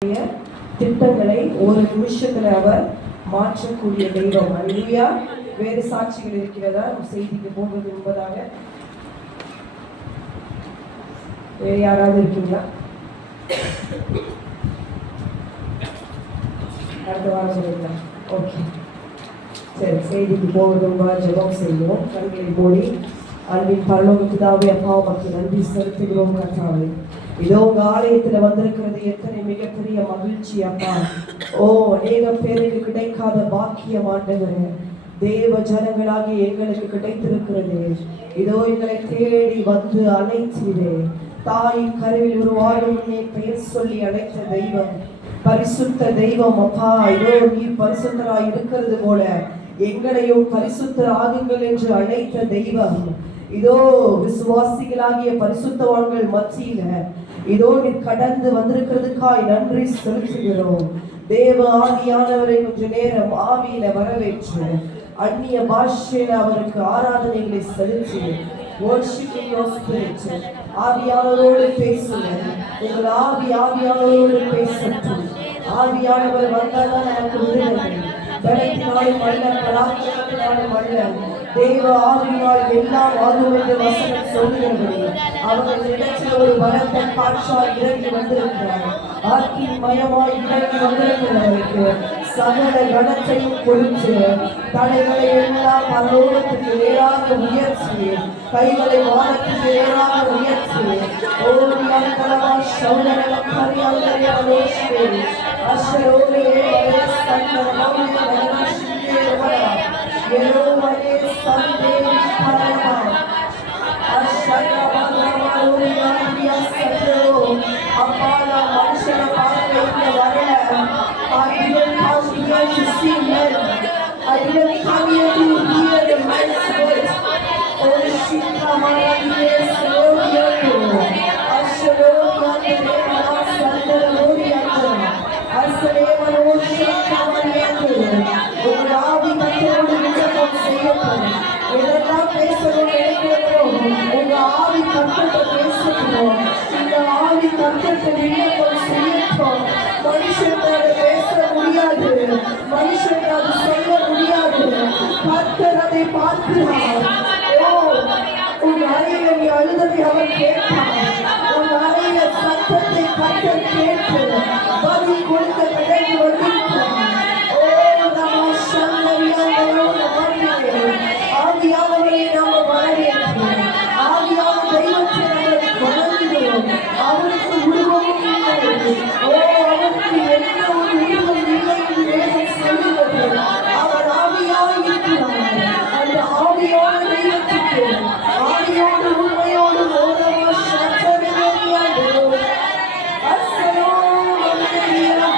திட்டங்களை ஒரு நிமிஷத்துல அவர் மாற்றக்கூடிய தெய்வம். அல்லேலூயா. வேறு சாட்சிகள் இருக்கிறதா? செய்திக்கு போவது என்பதாக வேறு யாராவது இருக்கீங்களா? அடுத்த வாரம் சொல்லிடலாம். ஓகே, சரி. செய்திக்கு போவதும் ஜெபம் செய்வோம். கண்களை மூடி அன்பின் பரலோக பிதாவே, அப்பா உமக்கு நன்றி செலுத்துகிறோம். கர்த்தாவே, இதோ உங்க ஆலயத்துல வந்திருக்கிறது எத்தனை மிகப்பெரிய மகிழ்ச்சி அப்பா. அநேக பேருக்கு கிடைக்காத பாக்கியம் ஆண்டவரே, தேவ ஜனங்களாகி எங்களுக்கு கிடைத்திருக்கிறது. இதோ எங்களை தேடி வந்து அழைத்தீரே. தாயின் கருவில் உருவாகும் முன்னே பெயர் சொல்லி அழைத்த தெய்வம், பரிசுத்த தெய்வம் அப்பா. இதோ நீ பரிசுத்தராய் இருக்கிறது போல எங்களையும் பரிசுத்தர் ஆகுங்கள் என்று அழைத்த தெய்வம். இதோ விசுவாசிகளாகிய பரிசுத்தவான்கள் மத்தியில இதோ நீ கடந்து வந்திருக்கிறதுக்காய் நன்றி செலுத்துகிறோம். தேவ ஆவியானவரை கொஞ்ச நேரம் ஆவியில வரவேற்று அந்நிய பாஷையில அவருக்கு ஆராதனைகளை செலுத்தி ஆவியானவரோடு பேசுங்க. உங்கள் ஆவியானவரோடு பேசட்டும். ஆவியானவர் வந்தால்தான் நமக்கு விடுதலை. பலத்தினாலும் அல்ல, பராக்கிரமத்தினாலும் அல்ல, தேவ ஆவியினால் எல்லாம் ஆகும் என்று வசனம் சொல்லுகிறது. அவர்கள் இடத்தில் ஒரு பலத்த காற்றால் இறங்கி வந்திருக்கிறார். ஆக்கின் மயமாய் இறங்கி வந்திருக்கிறவருக்கு சகல கணத்தையும் கொடுத்து தலைகளை எல்லாம் பரலோகத்துக்கு நேராக உயர்த்தி கைகளை வானத்துக்கு நேராக உயர்த்தி ஓரியாந்தரமா சௌதரமா கரியாந்தரே அஷரோரே சந்தனமே நரசிங்கே வரா யெகோவாயே சந்தே பரமா அஷரவாரோரியா சதோ அப்பாலா மனுஷன பார்க்க வரல. I didn't come here to see men. I didn't come here to hear the man's voice. Oh, Shikha Mahariye Saroyako Ashroyako Sandaloriyako Asrevano Shikha Mahariye Uravi Kathodu Vijakam Seyapam Edella Pesaro Edekero Uga Avi Kathota Pesaro Inga Avi Kathota Vijakam Seyapam மனுஷனால பேச முடியாது, மனுஷனால சொல்ல முடியாது. கர்த்தர் அதை பார்க்கிறார். உன் அறையில நீ அழுததை அவர் கேட்டார். உன் அறையில சத்தத்தை கர்த்தர் கேட்டு பதில் கொடுத்த பிறகு வருகிறார். ஆவியானவரை நாம் வரவேற்கிறோம். ஆவியான தெய்வத்தை நாம் வணங்குகிறோம். அவருக்கு உருவமும் இல்லை. அவருக்கு என்ன ஒரு உருவம் இல்லை என்று வேதம் சொல்லுகிறது. அவர் ஆவியாய் இருக்கிறார். அந்த ஆவியான தெய்வத்துக்கு ஆவியோடு உண்மையோடு ஓரமா சத்தமில்லாதோ அசலோ மன்னியா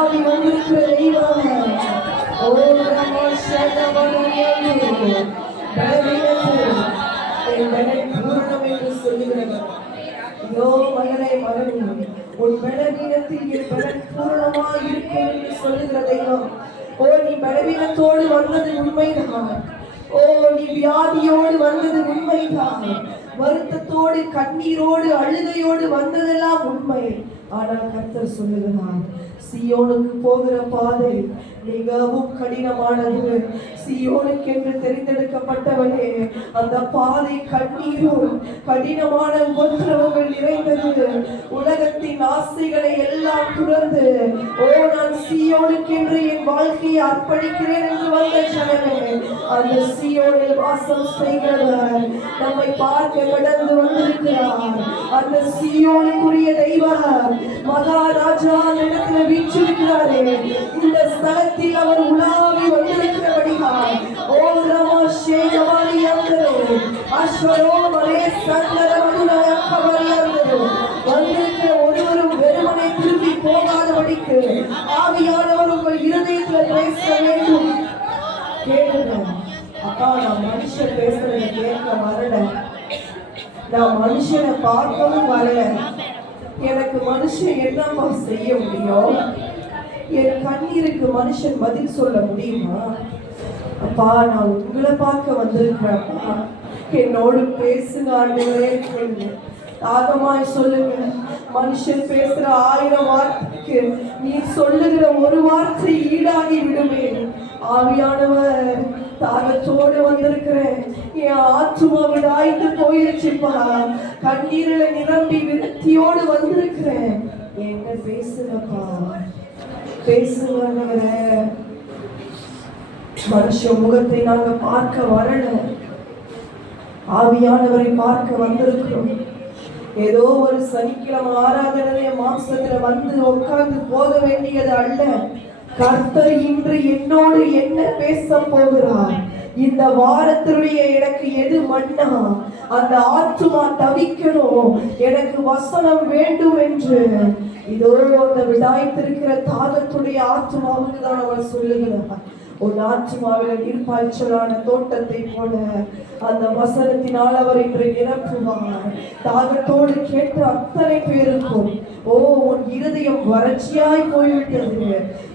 உலாவி வந்திருக்கிற தெய்வம். ஓ நமோ சதவரியாயோ பலவீனத்தில் என் பலன் பூரணம் என்று சொல்லுகிறவர். இதோ மகனே மகனே, உன் பலவீனத்தில் என் பலன் பூரணமாய் இருக்கும் என்று சொல்லுகிற தெய்வம். ஓ நீ பலவீனத்தோடு வந்தது உண்மைதான். ஓ நீ வியாதியோடு வந்தது உண்மைதான். வருத்தத்தோடு கண்ணீரோடு அழுகையோடு வந்ததெல்லாம் உண்மை. ஆனால் கர்த்தர் சொல்லுகிறார், சீயோனுக்கு போகிற பாதை மிகவும் கடினமானது. சீயோனுக்கு என்று தெரிந்தெடுக்கப்பட்டவனே, அந்த பாதை கண்ணீரும் கடினமான உபத்திரவங்கள் நிறைந்தது. உலகத்தின் ஆசைகளை எல்லாம் துறந்து, ஓ நான் சீயோனுக்கு என்று என் வாழ்க்கையை அர்ப்பணிக்கிறேன் என்று வந்த ஜனமே, அந்த சீயோனில் வாசம் செய்கிறவர் நம்மை பார்க்க கடந்து வந்திருக்கிறார். அந்த சீயோனுக்குரிய தெய்வம் மகாராஜா இடத்துல வீற்றிருக்கிறாரே, இந்த ஸ்தலத்தில் அவர் உலாவி வந்திருக்கிறபடியால் ஓ ரமா ஷேகவாரி அந்தரோ அஸ்வரோ மலே சந்தர மதுரா கவரி அந்தரோ வந்திருக்கிற ஒருவரும் வெறுமனை திரும்பி போகாதபடிக்கு ஆவியானவர் உங்கள் இருதயத்தில் பேச வேண்டும். கேளுங்க அப்பா, நான் மனுஷன் பேசுறதை கேட்க வரல, நான் மனுஷனை பார்க்கவும் வரல. எனக்கு மனுஷன் என்னமா செய்ய முடியும்? என் கண்ணீருக்கு மனுஷன் பதில் சொல்ல முடியுமா? அப்பா, நான் உங்களை பார்க்க வந்திருக்கிறேன்ப்பா, என்னோடு பேசுங்க ஆண்டவரே. தாகமாய் சொல்லுங்க. மனுஷன் பேசுற 1000 வார்த்தைக்கு நீ சொல்லுகிற ஒரு வார்த்தை ஈடாகி விடுமே. ஆவியானவர், தாகத்தோடு வந்திருக்கிறேன், என் ஆத்துமா விடாய்ந்து போயிருச்சுப்பா, கண்ணீரில நிரம்பி விரக்தியோடு வந்திருக்கிறேன், என்ன பேசுங்கப்பா, பேசுங்க. மனுஷ முகத்தை நாங்க பார்க்க வரல, ஆவியானவரை பார்க்க வந்திருக்கிறோம். ஏதோ ஒரு சனிக்கிழமை ஆராதனை மாசத்துல வந்து உட்கார்ந்து போக வேண்டியது அல்ல. கர்த்தர் இன்று என்னோடு என்ன பேச போகிறார்? இந்த வாரத்தினுடைய எனக்கு எது மன்னா? அந்த ஆத்துமா தவிக்கணும், எனக்கு வசனம் வேண்டும் என்று இதோ அந்த விடாய்த்திருக்கிற தாகத்துடைய ஆத்துமாவுக்கு தான் அவர் சொல்லுகிறார். ஒரு ஆத்துமாவில நீர்ப்பாய்ச்சலான தோட்டத்தை போல அந்த வசனத்தினால் அவர் இன்று நிரப்புவார். தாகத்தோடு கேட்ட அத்தனை பேருக்கும், ஓ உன் இருதயம் வறட்சியாய் போய்விட்டது,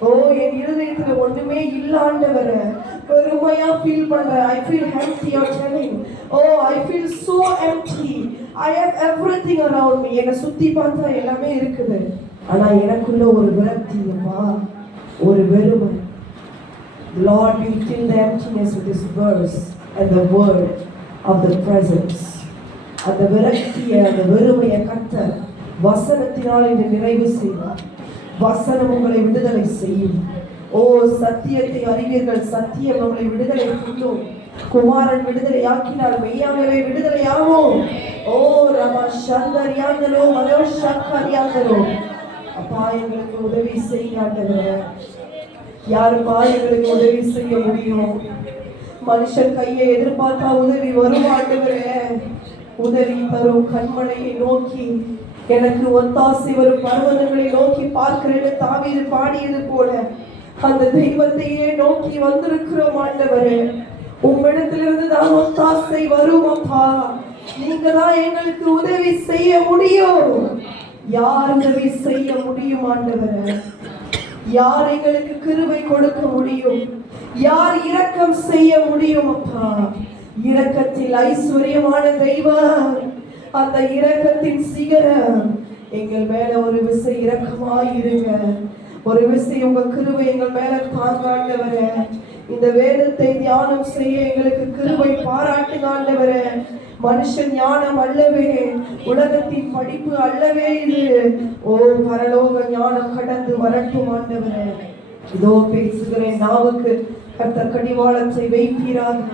ஓ என் இருதயத்துல ஒண்ணுமே இல்லாண்டவர பெருமையா ஃபீல் பண்ற, I feel empty, you're telling, oh I feel so empty, I have everything around me, என்னை சுத்தி பார்த்தா எல்லாமே இருக்குது, ஆனா எனக்குள்ள ஒரு விரக்தியப்பா, ஒரு வெறுமை. Lord, you fill the emptiness with this verse and the word of the presence. அந்த விரக்தியை, அந்த வெறுமையை கர்த்தர் வசனத்தினால் இன்று நிறைவு செய்வார். வசனம் உங்களை விடுதலை செய்யும். ஓ சத்தியத்தை அறிவீர்கள், சத்தியம் உங்களை விடுதலை செய்யும். குமாரன் விடுதலை ஆக்கினால் மெய்யாகவே விடுதலையாகும். ஓ ரமா சந்தரியாங்களோ மனோ சக்கரியாங்களோ, அப்பா எங்களுக்கு உதவி செய்யாண்டவரே. யாருப்பா எங்களுக்கு உதவி செய்ய முடியும்? மனுஷன் கையை எதிர்பார்த்தா உதவி வருமாண்டவரே. உதவி தரும் கண்மலையை நோக்கி, எனக்கு ஒத்தாசை வரும் பர்வதங்களை நோக்கி பார்க்கிறேன்னு தாவீது பாடியது போல அந்த தெய்வத்தையே நோக்கி வந்திருக்கிறோம் ஆண்டவரே. உங்களிடத்திலிருந்து தான் ஒத்தாசை வரும் அப்பா. நீங்க தான் எங்களுக்கு உதவி செய்ய முடியும். யார் உதவி செய்ய முடியும் ஆண்டவரே? யார் எங்களுக்கு கிருபை கொடுக்க முடியும்? யார் இரக்கம் செய்ய முடியும் அப்பா? இரக்கத்தில் ஐஸ்வர்யமான தெய்வம், அந்த இரக்கத்தின் சிகரம் எங்கள் மேல ஒரு விசை இரக்கமாயிருங்க. ஒரு விசை உங்க கிருபை எங்கள் மேல தாங்காண்டவரே. இந்த வேதத்தை தியானம் செய்ய எங்களுக்கு கிருபை பாராட்டுங்க ஆண்டவரே. மனுஷன் ஞானம் அல்லவே, உலகத்தின் படிப்பு அல்லவே இது. ஓ பரலோக ஞானம் கடந்து வரட்டும் ஆண்டவரே. இதோ பேசுகிறேன் நாவுக்கு கர்த்தர் கடிவாளத்தை வைப்பீராக.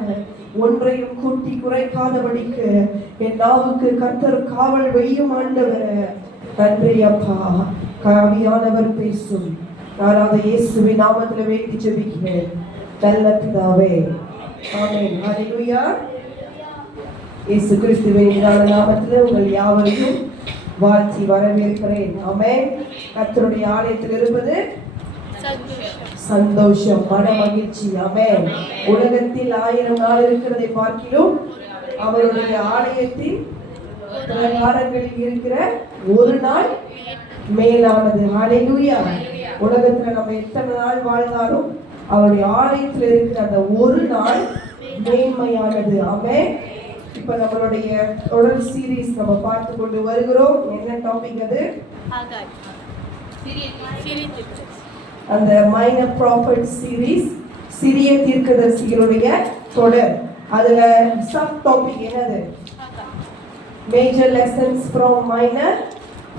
ஒன்றையும் கூட்டி குறைக்காதபடிக்கு என் நாவுக்கு கர்த்தர் காவல் வையும் ஆண்டவரே. நன்றி அப்பா. ஆவியானவர் பேசும். நான் அதை இயேசுவின் நாமத்தில் வேண்டி ஜெபிக்கிறேன் நல்ல பிதாவே, ஆமென். ஹல்லேலூயா. இயேசு கிறிஸ்துவின் நாமத்தில் உங்கள் யாவரையும் வாழ்த்தி வரவேற்கிறேன். ஆமென். கர்த்தருடைய ஆலயத்தில் இருப்பது சந்தோஷம், மன மகிழ்ச்சி. ஆமென். உலகத்தில் 1000 நாள் இருக்கிறதை பார்க்கிலும் அவருடைய ஆலயத்தில் பிரகாரங்களில் இருக்கிற ஒரு நாள் மேலானது. ஹல்லேலூயா. உலகத்துல நம்ம எத்தனை நாள் வாழ்ந்தாலும் அவருடைய ஆலயத்தில் இருக்கிற அந்த ஒரு நாள் மேன்மையானது. ஆமென். இப்ப நம்மளுடைய தொடர் சீரீஸ் நம்ம பார்த்து கொண்டு வருகிறோம். என்ன டாபிக் அது? அந்த மைனர் ப்ராஃபட் சீரீஸ், சிறிய தீர்க்கதரிசிகளுடைய தொடர். அதுல சப் டாபிக் என்னது? Major lessons from minor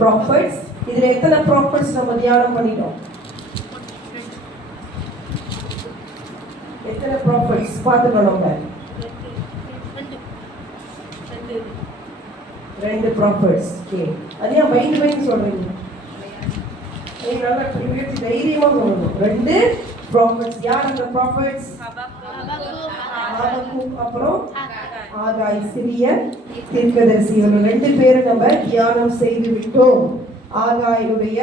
prophets. இதுல எத்தனை ப்ராஃபட்ஸ் நம்ம தியானம் பண்ணிட்டோம்? எத்தனை ப்ராஃபட்ஸ் பார்த்துக்கணும்? 2 ப்ராஃபட்ஸ். ஓகே, அதையா பயந்து சொல்றீங்க? நல்லா தைரியமா சொல்லணும். 2 ப்ராஃபட்ஸ். யார் அந்த ப்ராஃபட்ஸ்? ஹபக்குக் அப்புறம் ஆகாய், சிறிய தீர்க்கதரிசி. இவங்க 2 பேரும் நம்ம தியானம் செய்து விட்டோம். ஆகாயுடைய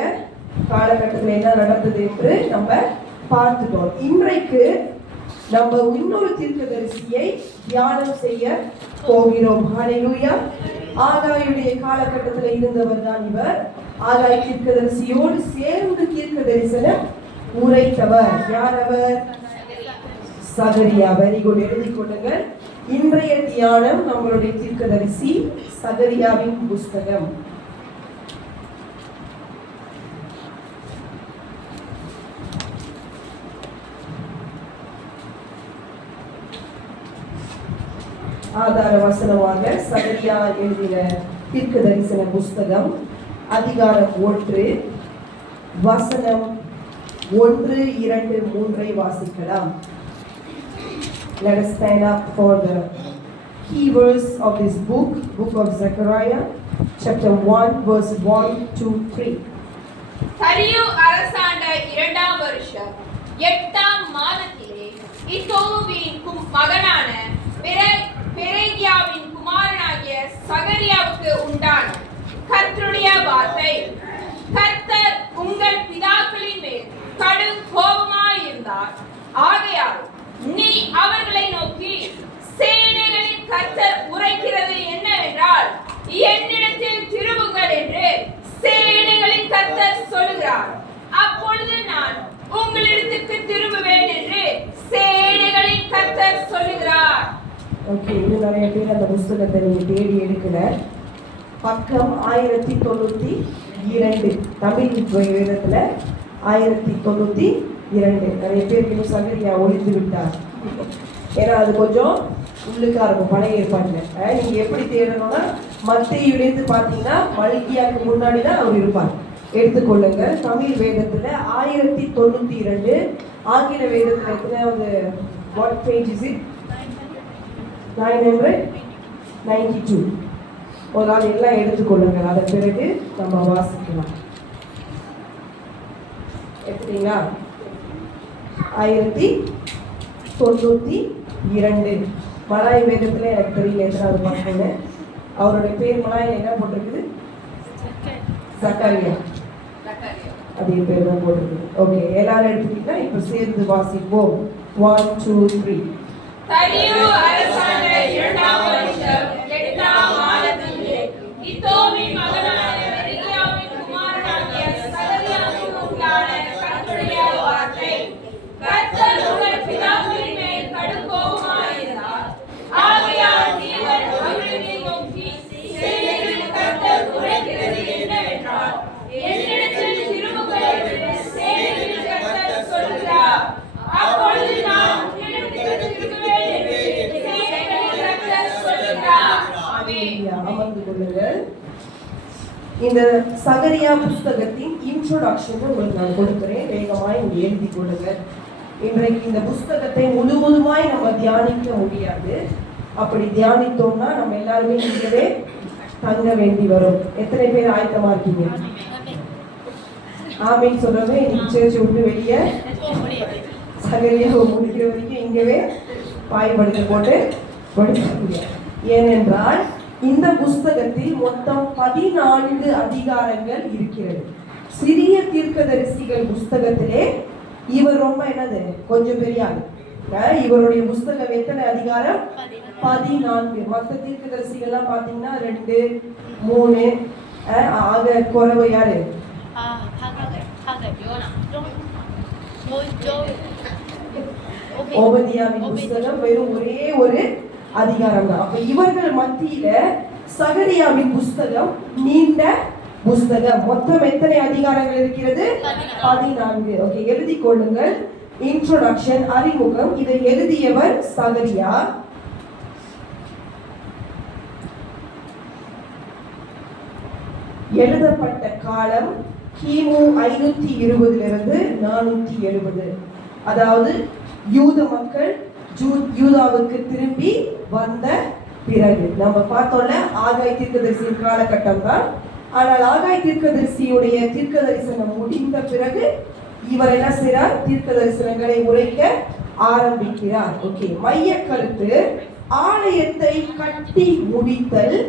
காலகட்டத்தில் என்ன நடந்தது என்று நம்ம பார்த்துட்டோம். இன்றைக்கு நம்ம இன்னொரு தீர்க்கதரிசியை தியானம் செய்ய போகிறோம். ஹல்லேலூயா. ஆகாயுடைய காலகட்டத்தில் இருந்தவர் தான் இவர். ஆகாய் தீர்க்கதரிசியோடு சேர்ந்து தீர்க்க தரிசனம் உரைத்தவர். யார் அவர்? சகரியா. வெரி குட், எழுதி கொள்ளுங்கள். இன்றைய தியானம் நம்மளுடைய தீர்க்கதரிசி சகரியாவின் புஸ்தகம். ஆதார வசனமாக சகரியா எழுதின தீர்க்க தரிசன புஸ்தகம், அதிகாரம் 1, வசனம் 1, 2, 3 வாசிக்கலாம். Let us stand up for the key verse of this book of Zechariah, chapter 1, verse 1 to 3. தரியு அரசாண்ட 2ஆம் வருஷம் 8ஆம் மாதத்திலே இத்தோவின் மகனான பெரேகியாவின் குமாரனாகிய சகரியாவுக்கு உண்டான கர்த்தருடைய வார்த்தை, கர்த்தர் உங்கள் பிதாக்களின் மேல் கடும் கோபமாயிருந்தார். ஆகையால் நீ அவர்களை நோக்கி, சேனைகளின் கர்த்தர் உரைக்கிறது என்னவென்றால், என்னிடத்தில் திரும்புங்கள் என்று சேனைகளின் கர்த்தர் சொல்லுகிறார். அப்பொழுது நான் உங்களிடத்துக்கு திரும்புவேன் என்று சேனைகளின் கர்த்தர் சொல்லுகிறார். ஓகே, இன்னும் நிறைய பேர் அந்த புஸ்தகத்தை நீங்க தேடி எடுக்கல. பக்கம் 1092, தமிழ் வேதத்துல 1092. நிறைய பேருக்கு இன்னும் சகரியா ஒழித்து விட்டார். ஏன்னா அது கொஞ்சம் உள்ளுக்கா இருக்கும் பழைய ஏற்பாட்டுல. நீங்க எப்படி தேடணும்னா மத்தேயுலேருந்து பாத்தீங்கன்னா மல்கியாவுக்கு முன்னாடி தான் அவர் இருப்பார். எடுத்துக்கொள்ளுங்க. தமிழ் வேதத்துல 1092, ஆங்கில வேதத்துல எத்தனாவது? What page is it? 992. ஒரு நாள் எல்லாம் எடுத்துக்கொள்ளுங்க. அதன் பிறகு நம்ம வாசிக்கலாம். எடுத்துட்டீங்களா? 1092. மலாய் வேதத்துல எனக்கு தெரியல எத்தனாவது பக்கங்க. அவருடைய பேர் மலாயில் என்ன போட்டிருக்குது? சக்கரியா. அதே பேர் தான் போட்டிருக்குது. ஓகே, எல்லாரும் எடுத்துக்கிட்டா இப்ப சேர்ந்து வாசிப்போம். 1, 2, 3. தரியு அரசாண்ட 2ஆம் வருஷம் 8ஆம் மாதத்திலே இத்தோவின் மகனான பெரேகியாவின் குமாரனாகிய சகரியாவுக்கு உண்டான கர்த்தருடைய வார்த்தை, கர்த்தர் உங்கள் பிதாக்களின் மேல் கடும் கோபமாயிருந்தார். ஆகையால் நீங்கள் அவர்களை நோக்கி, சேனைகளின் கர்த்தர் உரைக்கிறது என்னவென்றால், என்னிடத்தில் திரும்புங்கள் என்று சேனைகளின் கர்த்தர் சொல்லுகிறார். அப்பொழுது நான் உங்களிடத்தில் திரும்புவேன் என்று சேனைகளின் கர்த்தர் சொல்லுகிறார். ஆமென். அமர்ந்து கொள்ளுங்கள். இந்த சகரியா புஸ்தகத்தின் இன்ட்ரோடக்ஷன் உங்களுக்கு நான் கொடுக்கிறேன். வேகமாய் இங்கே எழுதி கொள்ளுங்க. இன்றைக்கு இந்த புஸ்தகத்தை முழுவதுமாய் நம்ம தியானிக்க முடியாது. அப்படி தியானித்தோம்னா நம்ம எல்லாருமே இங்கவே தங்க வேண்டி வரும். எத்தனை பேர் ஆயத்தமா இருக்கீங்க? ஆமீன் சொல்றவே இன்னைக்கு சேர்ச்சி விட்டு வெளியே சகரியா முடிக்கிற வரைக்கும் இங்கவே பாய்படுத்த போட்டு படிச்சுக்கீங்க. ஏனென்றால் இந்த புஸ்தகத்தில் மொத்தம் 14 அதிகாரங்கள் இருக்கிறது. சிறிய தீர்க்கதரிசிகள் புஸ்தகத்திலே இவர் ரொம்ப என்னது கொஞ்சம் பெரிய ஆளு. இவருடைய புஸ்தகம் எத்தனை அதிகாரம்? 14. மற்ற தீர்க்கதரிசிகள்லாம் பாத்தீங்கன்னா 2, 3. ஆக குறைவு யாரு? ஓபதியாவின் புஸ்தகம் வெறும் ஒரே ஒரு அதிகாரம் தான். அப்ப இவர்கள் மத்தியில சகரியாவின் புஸ்தகம் நீண்ட புஸ்தகம். மொத்தம் எத்தனை அதிகாரங்கள் இருக்கிறது? 14. ஓகே, எழுதிக் கொள்ளுங்கள். இன்ட்ரோடக்ஷன், அறிமுகம். இதை எழுதியவர் சகரியா. எழுதப்பட்ட காலம் கிமு 520 470. அதாவது யூத மக்கள் யூதாவுக்கு திரும்பி வந்த பிறகு. நம்ம பார்த்தோம்ல ஆகாய் தீர்க்கதரிசியின் காலகட்டம் தான். ஆனால் ஆகாய் தீர்க்கதரிசியுடைய தீர்க்க தரிசனம் முடிந்த பிறகு இவர் என்ன செய்றார்? தீர்க்க தரிசனங்களை உரைக்க ஆரம்பிக்கிறார். ஓகே, மைய கருத்து ஆலயத்தை கட்டி முடித்தல்.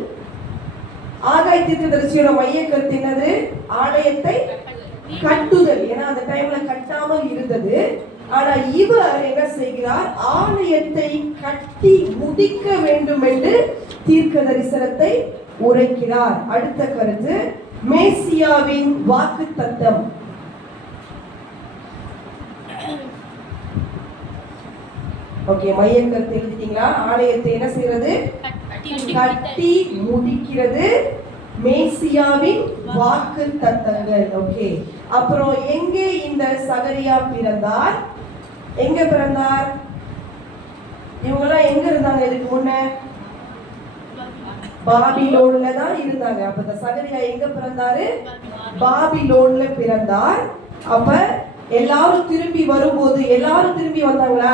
ஆகாய் தீர்க்கதரிசியோட மைய கருத்து என்னது? ஆலயத்தை கட்டுதல். ஏன்னா அந்த டைம்ல கட்டாமல் இருந்தது. ஆனா இவர் என்ன செய்கிறார்? ஆலயத்தை கட்டி முடிக்க வேண்டும் என்று தீர்க்க தரிசனத்தை உரைக்கிறார். அடுத்த கருத்து மேசியாவின் வாக்குத்தத்தம். ஓகே, மைய கருத்து எழுதிட்டீங்களா? ஆலயத்தை என்ன செய்யறது? கட்டி முடிக்கிறது. மேசியாவின் வாக்குத்தத்தங்கள். ஓகே, அப்புறம் எங்கே இந்த சகரியா பிறந்தார்? எங்க பிறந்தார்? இவங்கெல்லாம் எங்க இருந்தாங்க இதுக்கு முன்ன? பாபிலோன்ல தான் இருந்தாங்க. அப்ப இந்த சகரியா எங்க பிறந்தாரு? பாபிலோன்ல பிறந்தார். அப்ப எல்லாரும் திரும்பி வரும்போது எல்லாரும் திரும்பி வந்தாங்களா?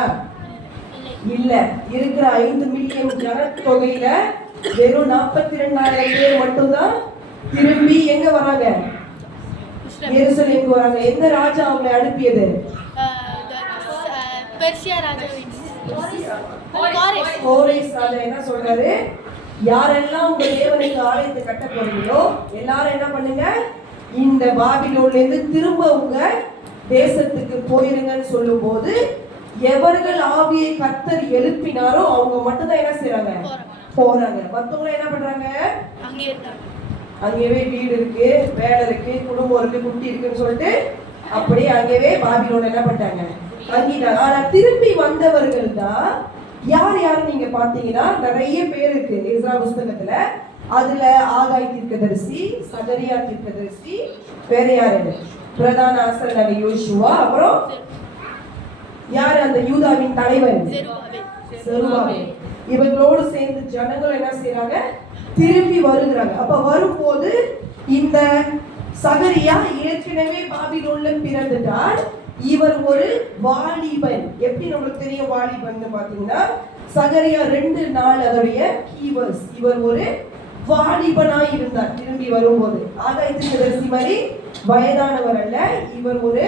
இல்ல. இருக்கிற 5 மில்லியன் ஜனத்தொகையில வெறும் 42,000 பேர் மட்டும்தான் திரும்பி எங்க வராங்க? எருசலேமுக்கு வராங்க. எந்த ராஜா அவங்களை அனுப்பியது? பெர்சியா ராஜா. கோரேஸ் ராஜா என்ன சொல்றாரு? யாரெல்லாம் உங்க தேவனுக்கு ஆலயத்தை கட்ட போறீங்களோ எல்லாரும் என்ன பண்ணுங்க? இந்த பாபிலோன்ல இருந்து திரும்ப உங்க தேசத்துக்கு போயிருங்கன்னு சொல்லும் போது எவர்கள் ஆவியை கர்த்தர் எழுப்பினாரோ அவங்க மட்டும் தான் என்ன செய்றாங்க? போறாங்க. மத்தவங்க என்ன பண்றாங்க? அங்கேயே வீடு இருக்கு, வேலை இருக்கு, குடும்பம் இருக்கு, குட்டி இருக்குன்னு சொல்லிட்டு அப்படியே அங்கேயே பாபிலோன் என்ன பண்ணிட்டாங்க? தங்கிட்டாங்க. ஆனா திரும்பி வந்தவர்கள் தான் யார் யார் நீங்க பாத்தீங்கன்னா நிறைய பேர் இருக்கு எஸ்ரா புஸ்தகத்துல. அதுல ஆகாய் தீர்க்கதரிசி, சகரியா தீர்க்கதரிசி, வேற யாரு? பிரதான ஆசாரியனான யோசுவா. அப்புறம் யார் அந்த யூதாவின் தலைவர்? செருபாபேல். இவங்களோடு சேர்ந்து ஜனங்கள் என்ன செய்யறாங்க? திரும்பி வருகிறாங்க. அப்ப வரும்போது இந்த சகரியா ஏற்கனவே பாபிலோன்ல பிறந்துட்டார். இவர் ஒரு வாலிபன். எப்படி நம்மளுக்கு தெரியும் வாலிபன் பாத்தீங்கன்னா சகரியா 2:4 அதோடைய கீவேர்ட்ஸ். இவர் ஒரு வாலிபனாய் இருந்தார் திரும்பி வரும்போது. ஆகாய் தீர்க்கதரிசி மாதிரி வயதானவர் அல்ல, இவர் ஒரு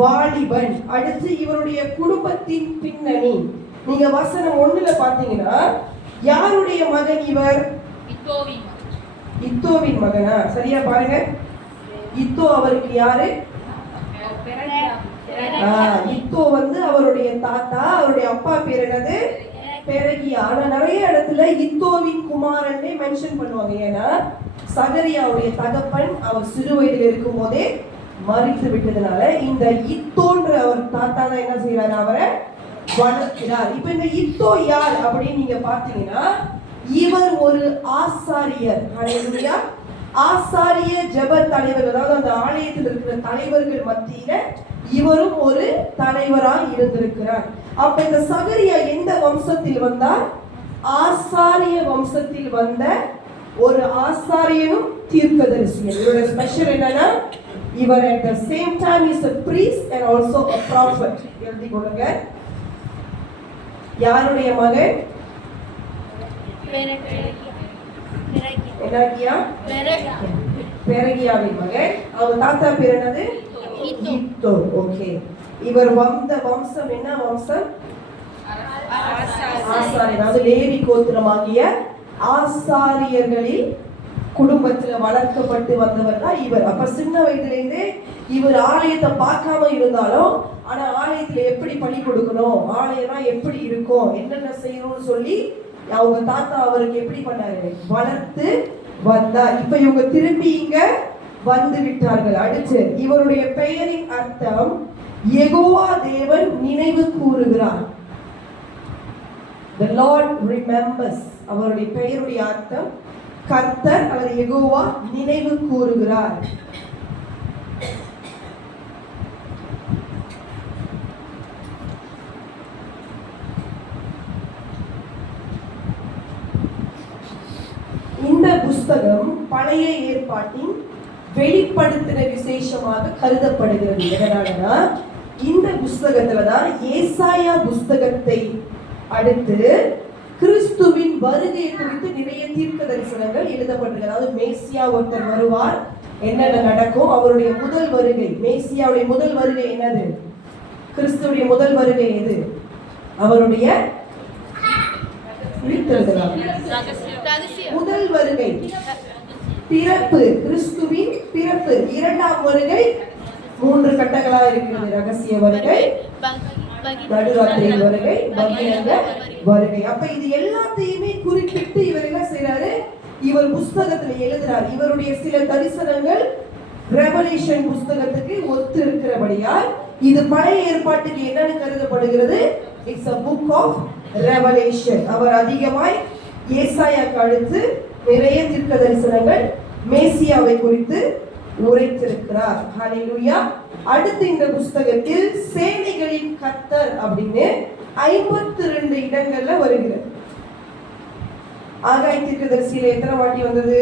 வாலிபன். அடுத்து இவருடைய குடும்பத்தின் பின்னணி நீங்க வசனம் 1ல பாத்தீங்கன்னா யாருடைய மகன் இவர்? இத்தோவின் மகனா? சரியா பாருங்க. இத்தோ அவருக்கு யாரு? இத்தோ அவருடைய தாத்தா. அவருடைய அப்பா பேர் என்னது? பெரகியா. ஆனா நிறைய இடத்துல இத்தோவின் குமாரன்னே மென்ஷன் பண்ணுவாங்க. ஏன்னா சகரியாவுடைய தகப்பன் அவர் சிறு வயதில் இருக்கும் போதே மறித்து விட்டதுனால இந்த இத்தோன்ற அவர் தாத்தா தான் என்ன செய்யறாரு? அவரை வளர்க்கிறார். இப்ப இந்த இத்தோ யார் அப்படின்னு நீங்க பாத்தீங்கன்னா இவர் ஒரு ஆசாரியர். ஹல்லேலூயா. ஆசாரிய ஜெப தலைவர், அதாவது அந்த ஆலயத்தில் இருக்கிற தலைவர்கள் மத்தியில இவரும் ஒரு தலைவராய் இருந்திருக்கிறார். அப்ப இந்த சகரியா எந்த வம்சத்தில் வந்தார்? ஆசாரிய வம்சத்தில் வந்த ஒரு ஆசாரியனும் தீர்க்கதரிசியும். இவரோட ஸ்பெஷல் என்னன்னா இவர் at the same time is a priest and also a prophet. எழுதி கொள்ளுங்க. யாருடைய மகன்? பெரகியாவின் மகன். அவர் தாத்தா பேர் என்னது? இத்தோ. ஓகே, இவர் வந்த வம்சம் என்ன வம்சம்? ஆசாரியர். அதாவது லேவி கோத்திரமாகிய ஆசாரியர்களில் குடும்பத்துல வளர்க்கப்பட்டு வந்தவர் தான் இவர். அப்ப சின்ன வயதிலிருந்தே இவர் ஆலயத்தை பார்க்காம இருந்தாலும் ஆனா ஆலயத்துல எப்படி பலி கொடுக்கணும், ஆலயம்னா எப்படி இருக்கும், என்னென்ன செய்யணும்னு சொல்லி அவங்க தாத்தா அவருக்கு எப்படி பண்ணாரு, வளர்த்து வந்தார். இப்ப இவங்க திரும்பி இங்க வந்து விட்டார்கள். அடுத்து இவருடைய பெயரின் அர்த்தம் யெகோவா தேவன் நினைவு கூறுகிறார். The Lord remembers. அவருடைய பெயருடைய அர்த்தம் கர்த்தர் அவர் யெகோவா நினைவு கூறுகிறார். இந்த புஸ்தகம் பழைய ஏற்பாட்டின் வெளிப்படுத்தின விசேஷமாக கருதப்படுகிறது. எதனாலனா இந்த புஸ்தகத்துல தான் ஏசாயா புஸ்தகத்தை அடுத்து கிறிஸ்துவின் வருகை குறித்து நிறைய தீர்க்க தரிசனங்கள் எழுதப்பட்டிருக்கு. அதாவது மேசியா ஒருத்தர் வருவார், என்னென்ன நடக்கும், அவருடைய முதல் வருகை, மேசியாவுடைய முதல் வருகை என்னது, கிறிஸ்துவுடைய முதல் வருகை எது, அவருடைய முதல் வருகை, பிறப்பு, கிறிஸ்துவின் பிறப்பு, இரண்டாம் வருகை, 3 கட்டங்களா இருக்கிறது. ரகசிய வருகை, நடுராத்திரி வருகை, பகிரங்க வருகை. அப்ப இது எல்லாத்தையுமே குறிப்பிட்டு இவர் என்ன செய்யறாரு, இவர் புஸ்தகத்துல எழுதுறார். இவருடைய சில தரிசனங்கள் ரெவலேஷன் புஸ்தகத்துக்கு ஒத்து இருக்கிறபடியால் இது பழைய ஏற்பாட்டுக்கு என்னன்னு கருதப்படுகிறது, it's a book of revelation. அவர் அதிகமாய் ஏசாயாக்கு அடுத்து நிறைய தீர்க்க தரிசனங்கள் மேசியாவை குறித்து உரைத்திருக்கிறார். ஹல்லேலூயா. அடுத்து இந்த புஸ்தகத்தில் சேனைகளின் கர்த்தர் அப்படின்னு 52 இடங்கள்ல வருகிறது. ஆகாய தீர்க்கதரிசியில எத்தனை வாட்டி வந்தது,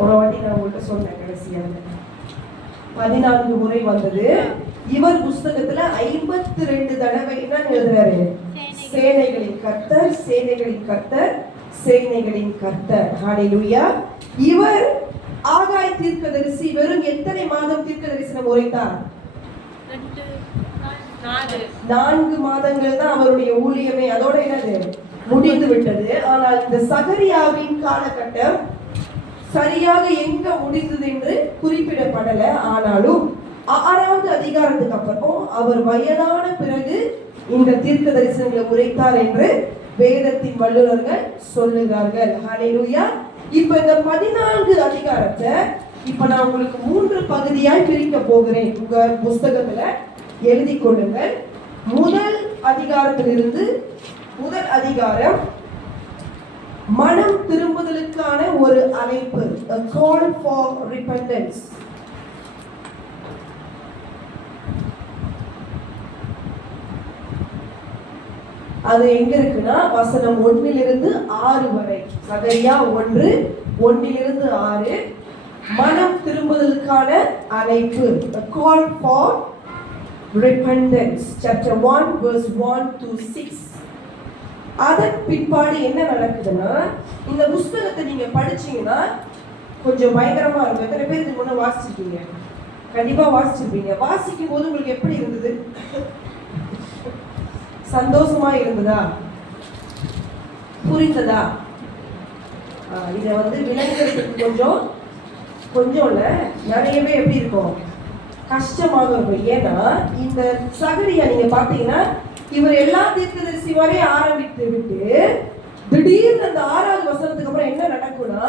ஒரு வாட்டி நான் உங்கள்கிட்ட சொன்னேன், கடைசியாக 14 முறை வந்தது. இவர் புஸ்தகத்துல 52 தடவை என்ன எழுதுறாரு, சேனைகளின் கர்த்தர், சேனைகளின் கர்த்தர், சேனைகளின் கர்த்தர். ஹல்லேலூயா. இவர் ஆகாய தீர்க்கதரிசி வெறும் எத்தனை மாதம் தீர்க்க தரிசனம் உரைத்தார், 4 மாதங்கள் தான் அவருடைய ஊழியமே. அதோட என்னது முடிந்து விட்டது. ஆனால் இந்த சகரியாவின் காலகட்டம் சரியாக எங்க முடிந்தது என்று குறிப்பிடப்படல. ஆனாலும் 6வது அதிகாரத்துக்கு அப்புறம் அவர் வயதான பிறகு இந்த தீர்க்க தரிசனங்களை உரைத்தார் என்று வேதத்தின் வல்லுநர்கள் சொல்லுகிறார்கள். ஹல்லேலூயா. இப்ப இந்த 14 அதிகாரத்தை இப்ப நான் உங்களுக்கு 3 பகுதியாய் பிரிக்க போகிறேன். உங்க புஸ்தகத்துல எழுதி கொள்ளுங்கள். முதல் அதிகாரத்திலிருந்து, முதல் அதிகாரம் மனம் திரும்புதலுக்கான ஒரு அழைப்பு, a call for repentance. அது எங்க இருக்குன்னா வசனம் 1 - 6 வரை. சகரியா 1 - 6 மனம் திரும்புதலுக்கான அழைப்பு, a call for repentance, chapter 1 verse 1 to 6. அதன் பிற்பாடு என்ன நடக்குதுன்னா, இந்த புஸ்தகத்தை நீங்க படிச்சீங்கன்னா கொஞ்சம் பயங்கரமா இருக்கும். எத்தனை பேர் இதுக்கு முன்ன வாசிச்சிருக்கீங்க? கண்டிப்பா வாசிச்சிருப்பீங்க. வாசிக்கும் போது உங்களுக்கு எப்படி இருந்தது? சந்தோஷமா இருந்ததா? புரிந்ததா? இதை விளங்குறதுக்கு கொஞ்சம் இல்ல, நிறையவே எப்படி இருக்கும், கஷ்டமாக இருக்கும். ஏன்னா இந்த சகரியா நீங்க பாத்தீங்கன்னா இவர் எல்லா தீர்க்கதரிசி வரை ஆரம்பித்து விட்டு திடீர்னு அந்த 6வது வசனத்துக்கு அப்புறம் என்ன நடக்கும்னா,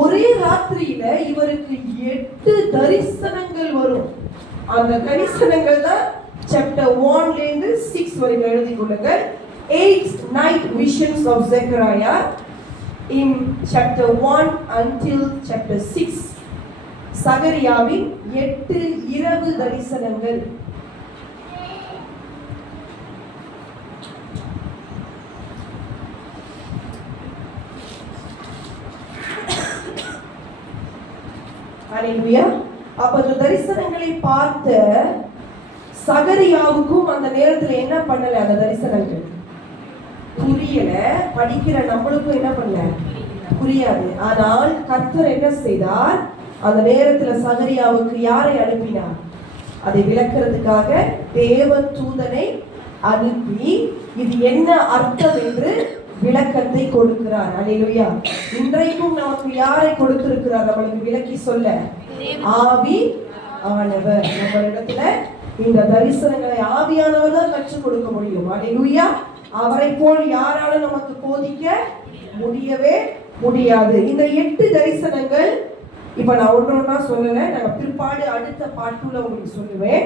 ஒரே ராத்திரியில இவருக்கு 8 தரிசனங்கள் வரும். அந்த தரிசனங்கள் தான் chapter 1 இருந்து 6 வரைக்கும் எழுதி கொள்ளுங்கள். 8 night visions of Zechariah in chapter 1 until chapter 6. சகரியாவின் 8 இரவு தரிசனங்கள். ஹல்லேலூயா. அப்ப அந்த தரிசனங்களை பார்த்த சகரியாவுக்கும் அந்த நேரத்துல என்ன பண்ணல, அந்த தரிசனங்கள் புரியல. படிக்கிற நம்மளுக்கும் என்ன பண்ணல, புரியாது. ஆனால் கர்த்தர் என்ன செய்தார், அந்த நேரத்துல சகரியாவுக்கு யாரை அனுப்பினார், அதை விளக்குறதுக்காக தேவ தூதனை அனுப்பி இது என்ன அர்த்தம் என்று விளக்கத்தை கொடுக்கிறார். அல்லேலூயா. இன்றைக்கும் நமக்கு யாரை கொடுத்திருக்கிறார் நம்மளுக்கு விளக்கி சொல்ல? ஆவி ஆனவர். நம்மளிடத்துல இந்த தரிசனங்களை ஆவியானவர் தான் கற்றுக் கொடுக்க முடியும். அல்லேலூயா. அவரை போல் யாராலும் நமக்கு போதிக்க முடியவே முடியாது. இந்த 8 தரிசனங்கள் இப்ப நான் ஒன்றொன்னா சொல்லல, நான் பிற்பாடு அடுத்த பாட்டுல உங்களுக்கு சொல்லுவேன்.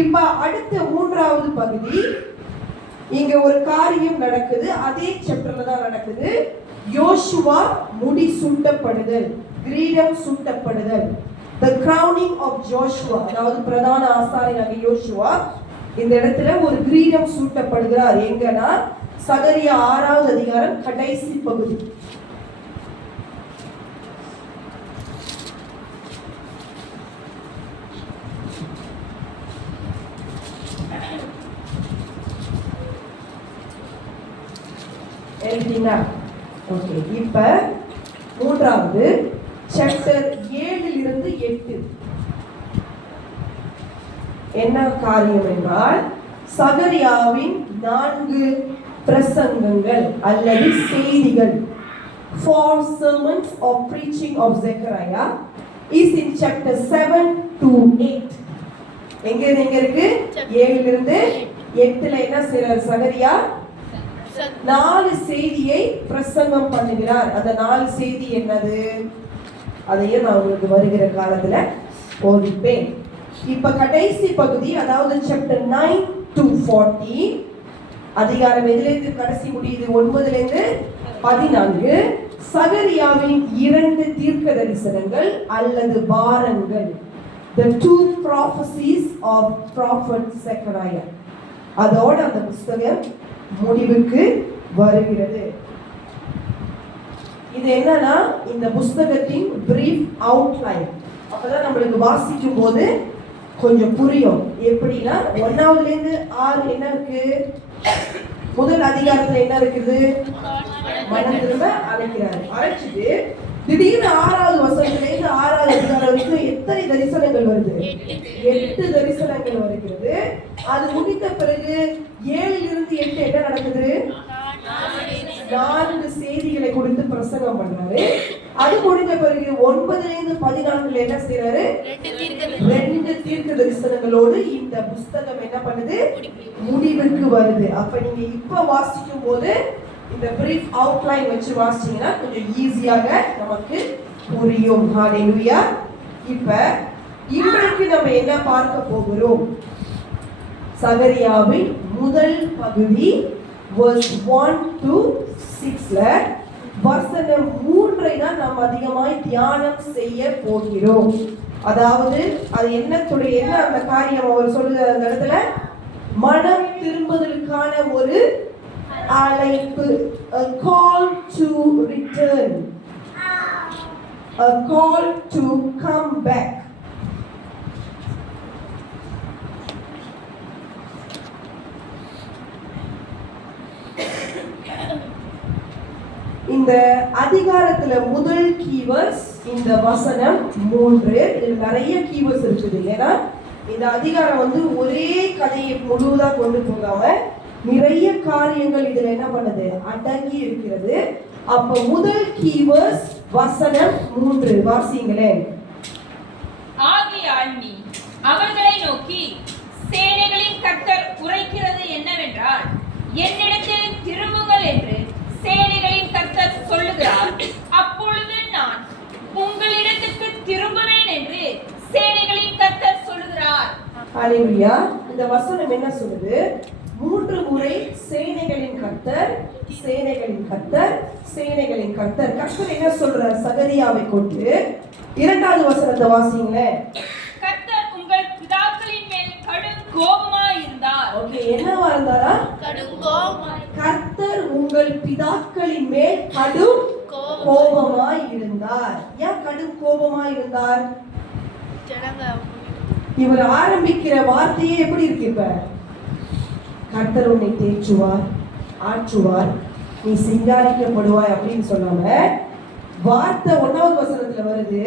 இப்ப அடுத்த 3வது பகுதி, இங்க ஒரு காரியம் நடக்குது, அதே சாப்டர்ல தான் நடக்குது. யோசுவா முடி சூட்டப்படுதல், கிரீடம் சூட்டப்படுதல், the crowning of Joshua. அதாவது பிரதான ஆசாரியனாகிய யோசுவா இந்த இடத்துல ஒரு கிரீடம் சூட்டப்படுகிறார். எங்கன்னா சகரியா 6வது அதிகாரம் கடைசி பகுதி. ஓகே, இப்ப 3வது சாப்டர் 7 to 8 என்ன காரியம் என்றால், சகரியாவின் 4 பிரசங்கங்கள் அல்லது செய்திகள், 4 sermons of preaching of Zechariah is in chapter 7 to 8. எங்க இருக்கு? 7 to 8ல என்ன செய்றார் சகரியா? 4 செய்தியை பிரசங்கம் பண்ணுகிறார். அந்த 4 செய்தி என்னது? அதையே நான் உங்களுக்கு வருகிற காலத்துல போதிப்பேன். இப்ப கடைசி பகுதி, அதாவது சாப்டர் 9 to 14, அதிகாரம் எதிலிருந்து கடைசி முடியுது? 9ல இருந்து 14. சகரியாவின் 2 தீர்க்க தரிசனங்கள் அல்லது பாரங்கள், the 2 prophecies of prophet Zechariah. அதோட அந்த புத்தகம் முடிவுக்கு வருகிறது. இது என்னன்னா இந்த புத்தகத்தின் பிரீஃப் அவுட்லைன். அப்பதான் நம்மளுக்கு வாசிக்கும் போது கொஞ்சம் புரியும். எப்படின்னா 1வதுல இருந்து 6 என்ன இருக்கு? முதல் அதிகாரத்துல என்ன இருக்குது? மனம் திரும்ப அழைக்கிறார். அழைச்சிட்டு திடீர்னு 6வது வசனத்துல இருந்து 6வது அதிகாரம் வரைக்கும் எத்தனை தரிசனங்கள் வருது? 8 தரிசனங்கள் வருகிறது. அது முடிந்த பிறகு 7ல் இருந்து 8 என்ன நடக்குது? 4 செய்திகளை குறித்து பிரசங்கம் பண்றாரு. அது முடிந்த பிறகு 9ல இருந்து 14ல என்ன செய்யறாரு? 2 தீர்க்க தரிசனங்களோடு இந்த புத்தகம் என்ன பண்ணுது? முடிவுக்கு வருது. அப்ப நீங்க இப்ப வாசிக்கும் போது இந்த பிரீஃப் அவுட்லைன் வச்சு வாசிச்சீங்கன்னா கொஞ்சம் ஈஸியாக நமக்கு புரியும். ஹalleluya. இப்ப இன்றைக்கு நம்ம என்ன பார்க்க போகிறோம்? சகரியாவின் முதல் பகுதி verse 1 to 6ல வசனம் 3ஐ தான் நாம் அதிகமாய் தியானம் செய்ய போகிறோம். அதாவது அது என்ன அந்த காரியம் அவர் சொல்லுற அந்த இடத்துல மனம் திரும்புதலுக்கான ஒரு அழைப்பு, a call to return, a call to come back. இந்த அதிகாரத்துல முதல் கீவேர்ட்ஸ் இந்த வசனம் 3. இதுல நிறைய கீவேர்ட்ஸ் இருக்குது. ஏன்னா இந்த அதிகாரம் ஒரே கதையை முழுவதா கொண்டு போகாம நிறைய காரியங்கள் இதுல என்ன பண்ணுது? அடங்கி இருக்கிறது. அப்ப முதல் கீவேர்ட்ஸ் வசனம் 3 வாசிங்களேன். ஆகையால் நீ அவர்களை நோக்கி, சேனைகளின் கர்த்தர் உரைக்கிறது என்னவென்றால், என்னிடத்தில் திரும்புங்கள் என்று சேனைகளின் கர்த்தர் சொல்லுகிறார். அப்பொழுது நான் உங்களிடத்துக்கு திரும்புவேன் என்று சேனைகளின் கர்த்தர் சொல்லுகிறார். ஹalleluya. இந்த வசனம் என்ன சொல்லுது? 3 முறை சேனைகளின் கர்த்தர், சேனைகளின் கர்த்தர், சேனைகளின் கர்த்தர். கர்த்தர் என்ன சொல்றார் சகரியாவை கொண்டு? 2வது வசனத்தை வாசிங்களேன். கர்த்தர் உங்கள் பிதாக்களின் மேல் கடும் கோபமாய் இருந்தார். ஓகே, என்னவா இருந்தாரா? கடும் கோபமாய். கர்த்தர் உங்கள் பிதாக்களின் மேல் கடும் கோபமாய் இருந்தார். ஏன் கடும் கோபமாய் இருந்தார்? இவர் ஆரம்பிக்கிற வார்த்தையே எப்படி இருக்கு? இப்ப கர்த்தர் உன்னை தேற்றுவார், ஆற்றுவார், நீ சிங்காரிக்கப்படுவாய் அப்படின்னு சொல்லாம வார்த்தை 1வது வசனத்துல வருது.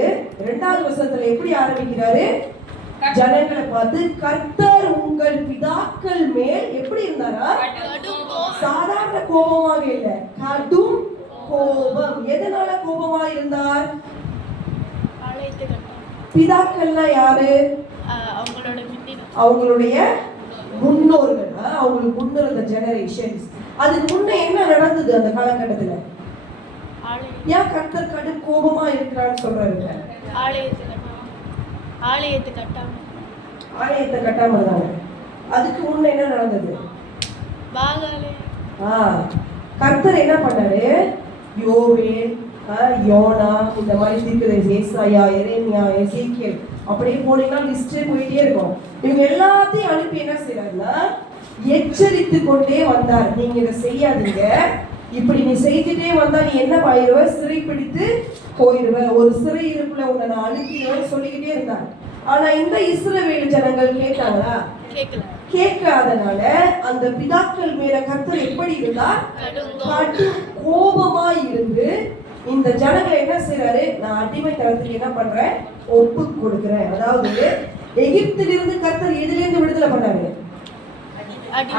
2வது வசனத்துல எப்படி ஆரம்பிக்கிறாரு? ஜனங்களை பார்த்து, கர்த்தர் உங்கள் பிதாக்கள் மேல் எப்படி இருந்தாரா? சாதாரண கோபமாக இல்ல, கடும் கோபம். எதனால கோபமா இருந்தார்? பிதாக்கள்னா யாரு? அவங்களுடைய முன்னோர்கள், அவங்களுக்கு முன்னிருந்த ஜெனரேஷன்ஸ். அதுக்கு முன்ன என்ன நடந்தது அந்த காலகட்டத்துல? ஏன் கர்த்தர் கடும் கோபமா இருக்கிறான்னு சொல்றாரு? ஆலயத்தை கட்டாம இருந்தாங்க. அதுக்கு முன்ன என்ன நடந்தது? கர்த்தர் என்ன பண்ணாரு? யோவேல், யோனா, இந்த மாதிரி தீர்க்கதரிசி ஏசாயா, எரேமியா, எசேக்கியேல், அப்படியே போனீங்கன்னா லிஸ்டே போயிட்டே இருக்கும். இவங்க எல்லாத்தையும் அனுப்பி என்ன செய்யறாருன்னா எச்சரித்து கொண்டே வந்தார். நீங்க இதை செய்யாதீங்க, இப்படி நீ செய்துட்டே வந்தா நீ என்ன ஆயிடுவ? சிறை பிடித்து போயிடுவ, ஒரு சிறை இருப்புல உன்னை நான் அனுப்பிடுவேன் சொல்லிக்கிட்டே இருந்தார். ஆனா இந்த இஸ்ரவேல் ஜனங்கள் கேட்டாங்களா? கேட்காதனால அந்த பிதாக்கள் மேல கர்த்தர் எப்படி இருந்தார்? கடும் கோபமா இருந்து இந்த ஜனங்களை என்ன செய்யறாரு? நான் அடிமைத்தனத்துக்கு என்ன பண்றேன்? ஒப்பு கொடுக்கிறேன். அதாவது எகிப்திலிருந்து கர்த்தர் எதிலிருந்து விடுதலை பண்ணாரு?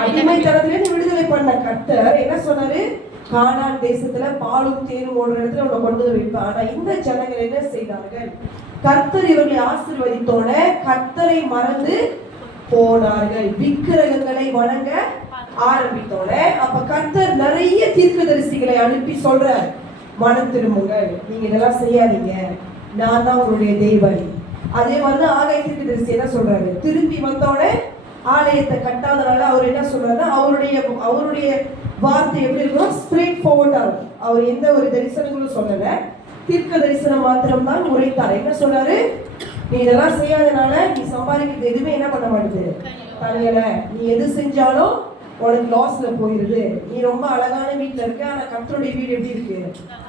அடிமைத்தனத்திலிருந்து விடுதலை பண்ண கர்த்தர் என்ன சொன்னாரு? கானான் தேசத்துல பாலும் தேனும் ஓடுற இடத்துல உன்னை கொண்டு வந்து வைப்பேன். ஆனா இந்த ஜனங்கள் என்ன செய்தார்கள்? கர்த்தர் இவர்களை ஆசீர்வதித்தோட கர்த்தரை மறந்து போனார்கள், விக்கிரகங்களை வணங்க ஆரம்பித்தோட. அப்ப கர்த்தர் நிறைய தீர்க்கதரிசிகளை அனுப்பி சொல்றார், மனம் திரும்புங்கள், நீங்க இதெல்லாம் செய்யாதீங்க, நான் தான் உங்களுடைய தெய்வம். அதே மாதிரி ஆலய தீர்க்கதரிசி என்ன சொல்றாரு? திரும்பி வந்தோட ஆலயத்தை கட்டாதனால அவர் என்ன சொல்றாருன்னா அவருடைய வார்த்தை எப்படி இருக்கணும்? ஸ்ட்ரெயிட் ஃபார்வர்டா இருக்கும். அவர் எந்த ஒரு தரிசனங்களும் சொல்லல, தீர்க்க தரிசனம் மாத்திரம் தான் உரைத்தார். என்ன சொல்றாரு? நீ இதெல்லாம் செய்யாதனால நீ சம்பாதிக்கிறது எதுவுமே என்ன பண்ண மாட்டேது, தலையில. நீ எது செஞ்சாலும் உனக்கு லாஸ்ல போயிருது. நீ ரொம்ப அழகான வீட்டுல இருக்க, ஆனா கர்த்தருடைய வீடு எப்படி இருக்கு?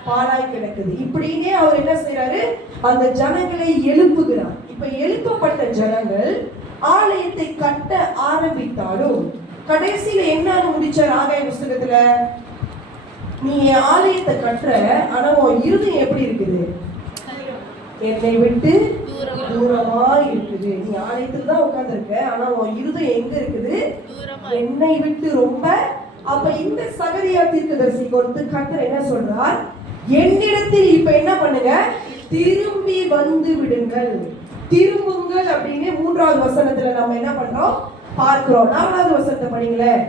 பாழாய் கிடக்குது. இப்படின்னே அவர் என்ன செய்யறாரு? அந்த ஜனங்களை எழுப்புகிறார். இப்ப எழுப்பப்பட்ட ஜனங்கள் ஆலயத்தை கட்ட ஆரம்பித்தாலும் கடைசியில என்ன முடிச்சார்? ஆகாய புஸ்தகத்துல நீ ஆலயத்தை கட்டுற, ஆனா உன் இருதயம் எப்படி இருக்குது? என்னை விட்டு தூரமா இருக்குது. நீ ஆலயத்துல தான் உட்கார்ந்து இருக்க, ஆனா உன் இருதயம் எங்க இருக்குது? என்னை விட்டு ரொம்ப. அப்ப இந்த சகரியா தீர்க்கதரிசி கொடுத்து கர்த்தர் என்ன சொல்றார்? என்னிடத்தில் இப்ப என்ன பண்ணுங்க? திரும்பி வந்து விடுங்கள், திரும்புங்கள் அப்படின்னு 3வது வசனத்துல நம்ம என்ன பண்றோம்? பார்க்கிறோம். 4வது வசனத்தை படிங்களேன்.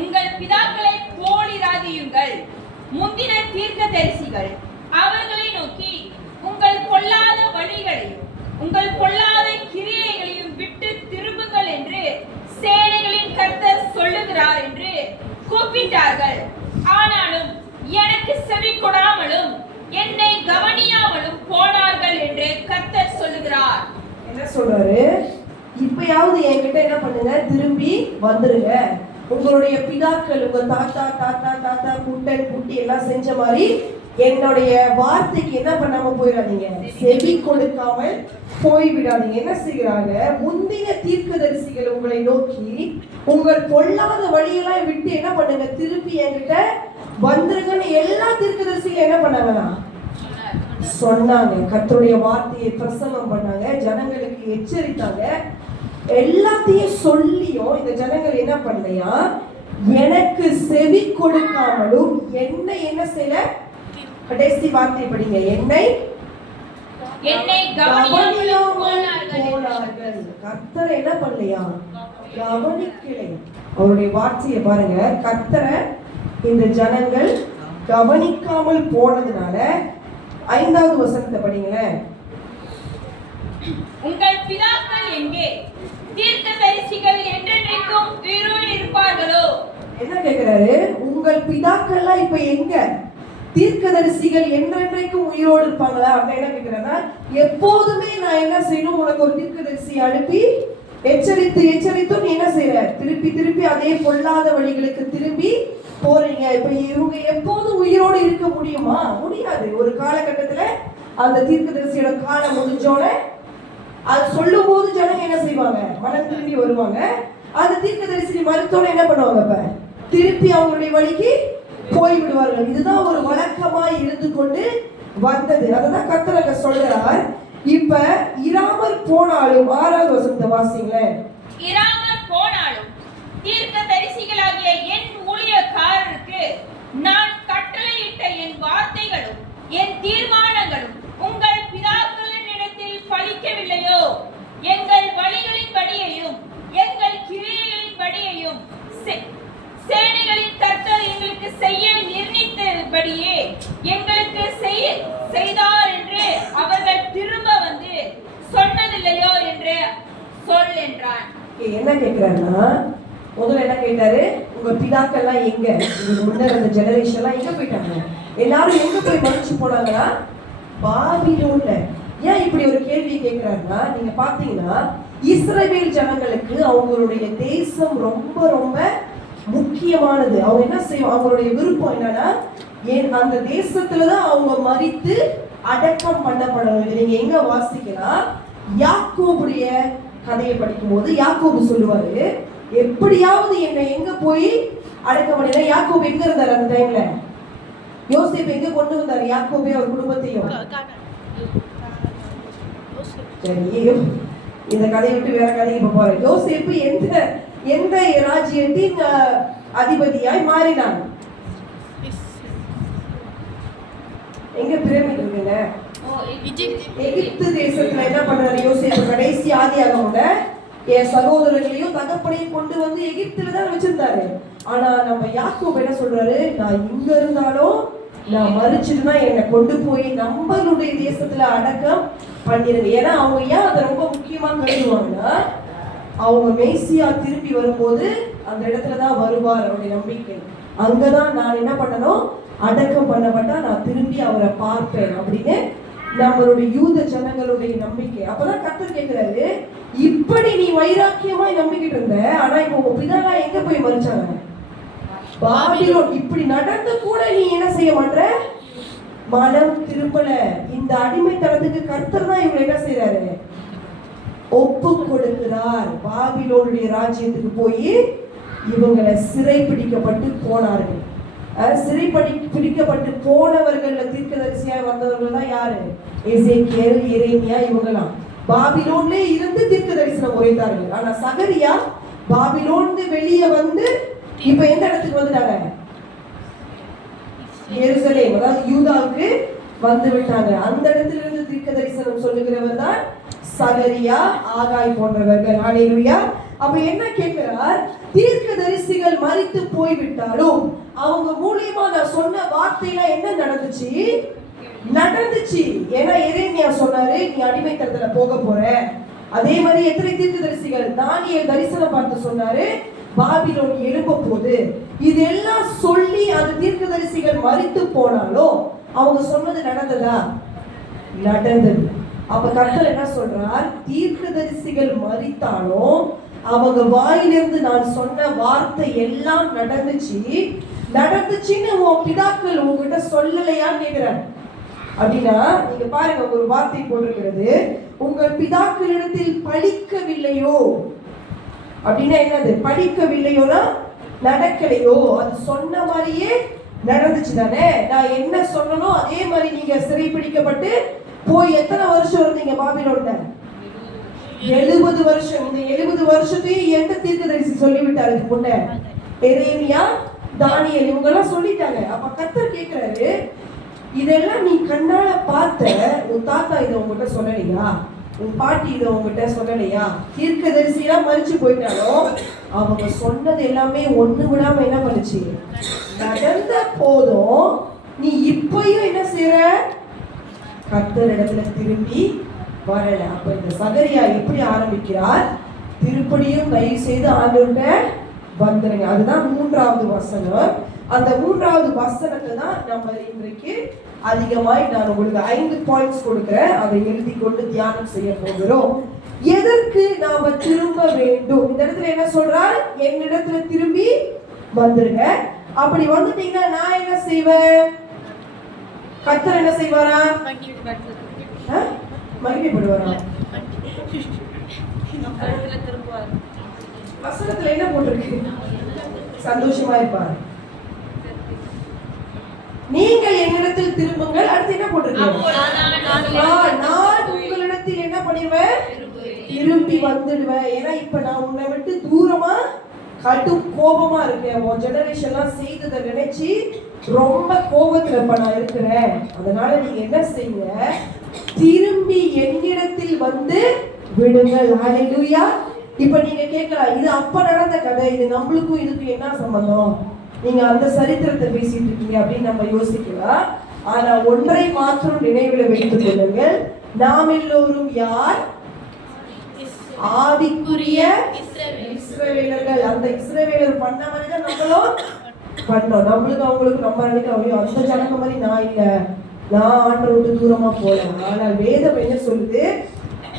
உங்கள் பிதாக்களை போலிராதியுங்கள், முந்தின தீர்க்கதரிசிகள் அவர்களை நோக்கி உங்கள் பொல்லாத வழிகளையும் உங்கள் பொல்லாத கிரியைகளையும் விட்டு திரும்புங்கள் என்று சேனைகளின் கர்த்தர் சொல்லுகிறார் என்று கூப்பிட்டார்கள். ஆனாலும் எனக்கு செவி கொடாமலும் என்னை கவனியாமலும் போனார்கள் என்று கர்த்தர் சொல்லுகிறார். என்ன சொல்றாரு? இப்பயாவது என்கிட்ட என்ன பண்ணுங்க? திரும்பி வந்துருங்க. உங்களுடைய பிதாக்கள், உங்க தாத்தா தாத்தா தாத்தா குட்டன் குட்டி எல்லாம் செஞ்ச மாதிரி என்னுடைய வார்த்தைக்கு என்ன பண்ணாம போயிடாதீங்க, செவி கொடுக்காமல் போய்விடாதீங்க. என்ன செய்கிறாங்க? முந்தின தீர்க்கதரிசிகள் உங்களை நோக்கி உங்கள் பொல்லாத வழியெல்லாம் விட்டு என்ன பண்ணுங்க? திருப்பி என்கிட்ட வந்துருங்கன்னு எல்லா தீர்க்கதரிசிகளும் என்ன பண்ணாங்கன்னா சொன்னாங்க. கர்த்தருடைய வார்த்தையை பிரசங்கம் பண்ணாங்க, ஜனங்களுக்கு எச்சரித்தாங்க. எல்லாத்தையும் சொல்லியும் இந்த ஜனங்கள் என்ன பண்ணலையா? எனக்கு செவி கொடுக்காமலும் என்னை என்ன செய்யல? கடைசி வார்த்தை படிங்க. என்னை கவனியாமல் போனார்கள். கர்த்தரை என்ன பண்ணலையா? கவனிக்கலை. அவருடைய வார்த்தையை பாருங்க. கர்த்தரை இந்த ஜனங்கள் கவனிக்காமல் போனதுனால 5வது வசனத்தை படிங்களேன். உங்கள் பிதாக்கள் எங்கே? தீர்க்கதரிசிகள் என்றென்றைக்கும் உயிரோடு இருப்பார்களோ? என்ன கேக்குறாரு? உங்கள் பிதாக்கள்லாம் இப்ப எங்க? தீர்க்கதரிசிகள் என்றென்றைக்கும் உயிரோடு இருப்பாங்களா? அப்ப என்ன கேக்குறேன்னா, எப்போதுமே நான் என்ன செய்யணும்? உனக்கு ஒரு தீர்க்கதரிசி அனுப்பி எச்சரித்தும் நீ என்ன செய்யற? திருப்பி அதே பொல்லாத வழிகளுக்கு திரும்பி போறீங்க. இப்ப இவங்க எப்போதும் உயிரோடு இருக்க முடியுமா? முடியாது. ஒரு காலகட்டத்துல அந்த தீர்க்கதரிசியோட காலம் முடிஞ்சோட அது சொல்லும் போது ஜனங்க என்ன செய்வாங்க? மனம் திரும்பி வருவாங்க. அந்த தீர்க்கதரிசி மறுத்தோட என்ன பண்ணுவாங்க? இப்ப திருப்பி அவங்களுடைய வழிக்கு போய் விடுவார்கள். இதுதான் ஒரு வழக்கமா இருந்து கொண்டு வந்தது. அததான் கர்த்தர் சொல்றார், இப்ப இராமற் போனாலும் 6வது வசனத்தை வாசிங்களேன். இராமற் போனாலும் தீர்க்கதரிசிகளாகிய என் ஊழியக்காரருக்கு நான் கட்டளையிட்ட என் வார்த்தைகளும் என் தீர்மானங்களும் உங்கள் பிதாக்களின் இடத்தில் பலிக்கவில்லையோ? எங்கள் வழிகளின்படியையும் எங்கள் கிரியைகளின் படியையும் சேனைகளின் கர்த்தர் எங்களுக்கு செய்ய நிர்ணயித்தபடியே எங்களுக்கு செய்தார் என்று அவர்கள் திரும்ப வந்து சொன்னதில்லையோ என்று சொல் என்றான். என்ன கேட்கிறாருன்னா, முதல்ல என்ன கேட்டாரு, உங்க பிதாக்கள்லாம் எங்க, முன்னர் அந்த ஜெனரேஷன்லாம் எங்க போயிட்டாங்க? எல்லாரும் எங்க போய் மறைச்சு போனாங்கன்னா பாபிலோன்ல. ஏன் இப்படி ஒரு கேள்வி கேட்கிறாருன்னா, நீங்க பாத்தீங்கன்னா இஸ்ரவேல் ஜனங்களுக்கு அவங்களுடைய தேசம் ரொம்ப ரொம்ப முக்கியமானது. அவங்க என்ன செய்யும், அவங்களுடைய விருப்பம் என்னன்னா அந்த தேசத்துலதான் அவங்க மரித்து அடக்கம் பண்ணப்படணும். இது நீங்க எங்க வாசிக்கலாம், யாக்கோபுடைய கதையை படிக்கும் போது யாக்கோபு சொல்லுவாரு, எப்படியாவது என்னை எங்க போய் அடக்கம் பண்ணினா. யாக்கோபு எங்க இருந்தாரு அந்த டைம்ல? யோசேப்பு எங்க கொண்டு வந்தாரு யாக்கோபே அவர் குடும்பத்தையும்? சரி, இந்த கதையை விட்டு வேற கதைக்கு இப்ப போறேன். யோசேப்பு எந்த ராஜ்யத்தின் அதிபதியாய் மாறினான்? எங்க பிரமிட் இருக்குங்க, எகிப்து தேசத்துல என்ன பண்ணாரு யோசேப்பு? கடைசி ஆதியாகமோட என் சகோதரர்களையும் தகப்பனையும் கொண்டு வந்து எகிப்துல தான் வச்சிருந்தாரு. ஆனா நம்ம யாக்கோபு என்ன சொல்றாரு, நான் இங்க இருந்தாலும் நான் மறிச்சுட்டுனா என்னை கொண்டு போய் நம்மளுடைய தேசத்துல அடக்கம் பண்ணிருங்க. ஏன்னா அவங்க ஏன் அதை ரொம்ப முக்கியமா கருதுவாங்கன்னா, அவங்க மேசியா திரும்பி வரும்போது அந்த இடத்துலதான் வருவார் அவருடைய நம்பிக்கை. அங்கதான் நான் என்ன பண்ணணும், அடக்கம் பண்ணப்பட்டா நான் திரும்பி அவரை பார்ப்பேன் அப்படின்னு நம்மளுடைய யூத ஜனங்களுடைய நம்பிக்கை. அப்பதான் கர்த்தர் கேட்கிறாரு, இப்படி நீ வைராக்கியமாய் நம்பிக்கிட்டு இருந்த, ஆனா இப்ப உங்க பிதாவா எங்க போய் மறிச்சாங்க? பாபிலோன். இப்படி நடந்து கூட நீ என்ன செய்ய மாட்ட, மனம் திரும்பல. இந்த அடிமைத்தனத்துக்கு கர்த்தர் தான் இவங்க என்ன செய்யறாரு, ஒப்பு கொடுக்கிறார். பாபிலோனுடைய ராஜ்யத்துக்கு போய் இவங்களை சிறை பிடிக்கப்பட்டு போனார்கள். பிடிக்கப்பட்டு போனவர்கள்ல தீர்க்கதரிசியா வந்தவர்கள் தான் யாரு? எசேக்கியேல், எரேமியா, இவங்கலாம் பாபிலோன்ல இருந்து தீர்க்க தரிசனம் உரைத்தார்கள். ஆனா சகரியா பாபிலோன்ல வெளியே வந்து இப்ப எந்த இடத்துக்கு வந்துட்டாங்க? எருசலேம், அதாவது யூதாவுக்கு வந்து விட்டாங்க. அந்த இடத்துல இருந்து தீர்க்க தரிசனம் சொல்லுகிறவர் தான் சகரியா, ஆகாய் போன்றவர்கள். ஹல்லேலூயா. அப்ப என்ன கேட்கிறார், தீர்க்க தரிசிகள் மரித்து போய்விட்டாலும் அவங்க மூலியமா நான் சொன்ன வார்த்தையில என்ன நடந்துச்சு? ஏன்னா எரேமியா சொன்னாரு, நீ அடிமைத்தனத்துல போக போற. அதே மாதிரி எத்தனை தீர்க்க தரிசிகள், தானியேல் தரிசனம் பார்த்து சொன்னாரு, பாபிலோன் எழும்ப போகுது. இதெல்லாம் சொல்லி அந்த தீர்க்க தரிசிகள் மரித்து போனாலும் அவங்க சொன்னது நடந்ததா? நடந்தது. அப்ப கர்த்தர் என்ன சொல்றார், தீர்க்க தரிசிகள் மரித்தாலும் அவங்க வாயிலிருந்து நான் சொன்ன வார்த்தை எல்லாம் நடந்துச்சுன்னு உன் பிதாக்கள் உங்ககிட்ட சொல்லலையான்னு கேட்கிறார். அப்படின்னா நீங்க பாருங்க, ஒரு வார்த்தை போட்டிருக்கிறது, உங்கள் பிதாக்களிடத்தில் பலிக்கவில்லையோ. அப்படின்னா என்னது? படிக்கவில்லையோனா நடக்கலையோ. அது சொன்ன மாதிரியே நடந்துச்சு தானே. நான் என்ன சொன்னனோ அதே மாதிரி நீங்க சிறைப்பிடிக்கப்பட்டு போய் எத்தனை வருஷம் இருந்தீங்க பாபிலோன்ல? 70 வருஷம். இந்த 70 வருஷத்தையும் எந்த தீர்க்கதரிசி சொல்லிவிட்டாரு முன்ன? எரேமியா, தானியேல், இவங்க எல்லாம் சொல்லிட்டாங்க. அப்ப கர்த்தர் கேட்கிறாரு, இதெல்லாம் நீ கண்ணால பார்த்த, உன் தாத்தா இதை உங்ககிட்ட சொல்லலையா? உன் பாட்டி இதை உங்ககிட்ட சொல்லலையா? தீர்க்கதரிசி எல்லாம் மறிச்சு போயிட்டாலும் அவங்க சொன்னது எல்லாமே ஒண்ணு விடாம என்ன பண்ணுச்சு? நடந்த போதும் நீ இப்பயும் என்ன செய்யற? கர்த்தர் இடத்துல திரும்பி வரல. அப்ப இந்த சகரியா எப்படி ஆரம்பிக்கிறார்? திருப்படியும் தயவு செய்து ஆண்டவர்கிட்ட வந்துருங்க. அதுதான் 3வது வசனம். அந்த 3வது வசனத்தை தான் நம்ம இன்றைக்கு அதிகமாய் நான் உங்களுக்கு 5 பாயிண்ட்ஸ் கொடுக்கிறேன். அதை எழுதி கொண்டு தியானம் செய்ய போகிறோம். எதற்கு நாம திரும்ப வேண்டும்? இந்த இடத்துல என்ன சொல்றார்? என்னிடத்துல திரும்பி வந்துருங்க. அப்படி வந்துட்டீங்கன்னா நான் என்ன செய்வேன்? கர்த்தர் என்ன செய்வாரா? மகிமைப்படுவாரா? வசனத்துல என்ன போட்டிருக்கு? சந்தோஷமா இருப்பார். நீங்கள் என்னிடத்தில் திரும்புங்கள். அடுத்து என்ன போட்டிருக்கு? நான் உங்களிடத்தில் வந்துடுவேன். ஏன்னா இப்ப நான் உன்னை விட்டு தூரமா கடும் கோபமா இருக்கேன். உன் ஜெனரேஷன்லாம் செய்ததை நினைச்சு ரொம்ப கோபத்துல இப்ப நான் இருக்கிறேன். அதனால நீங்க என்ன செய்யுங்க, திரும்பி என்னிடத்தில் வந்து விடுங்கள். ஹல்லேலூயா. இப்ப நீங்க கேட்கலாம், இது அப்ப நடந்த கதை, இது நம்மளுக்கும் இதுக்கும் என்ன சம்பந்தம், நீங்க அந்த சரித்திரத்தை பேசிட்டு இருக்கீங்க அப்படின்னு நம்ம யோசிக்கலாம். ஆனா ஒன்றை மாத்திரம் நினைவில் வைத்துக் கொள்ளுங்கள், நாம் எல்லோரும் யார்? ஆவிக்குரிய இஸ்ரவேலர்கள். அந்த இஸ்ரவேலர் பண்ண மாதிரி தான் நம்மளும் பண்ணோம். நம்மளுக்கு அவங்களுக்கு நம்ம நினைக்கிறோம், அந்த ஜனங்க மாதிரி நான் இல்ல, நான் ஆண்டை விட்டு தூரமா போல. ஆனால் வேதம் என்ன சொல்லுது,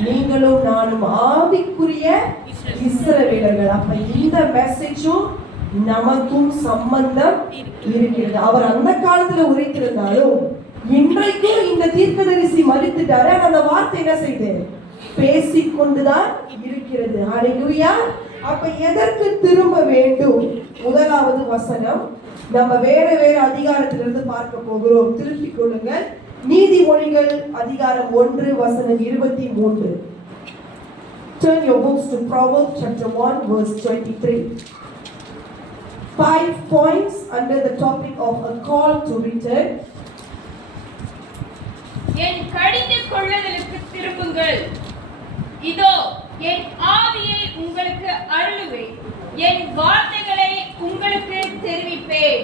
நீங்களும் நானும் ஆவிக்குரிய இஸ்ரவேலர்கள். அப்ப இந்த மெசேஜும் நமக்கும் சம்பந்தம் இருக்கிறது. அவர் அந்த காலத்துல உரைத்திருந்தாலும் இன்றைக்கும் இந்த தீர்க்கதரிசி மரித்துட்டாரு. அந்த வார்த்தை என்ன செய்து பேசிக்கொண்டுதான் இருக்கிறது. ஹல்லேலூயா. அப்ப எதற்கு திரும்ப வேண்டும்? முதலாவது வசனம் நம்ம வேற அதிகாரத்திலிருந்து பார்க்க போகிறோம். திருப்பிக் கொள்ளுங்கள். நீதிமொழிகள் அதிகாரம் 1 வசனம் 23. Turn your books to Proverbs chapter 1 verse 23. 5 points under the topic of a call to return. என் கடிந்து கொள்ளுதலுக்கு திரும்புங்கள், இதோ என் ஆவியை உங்களுக்கு அருளுவேன், என் வார்த்தைகளை உங்களுக்கு தெரிவிப்பேன்.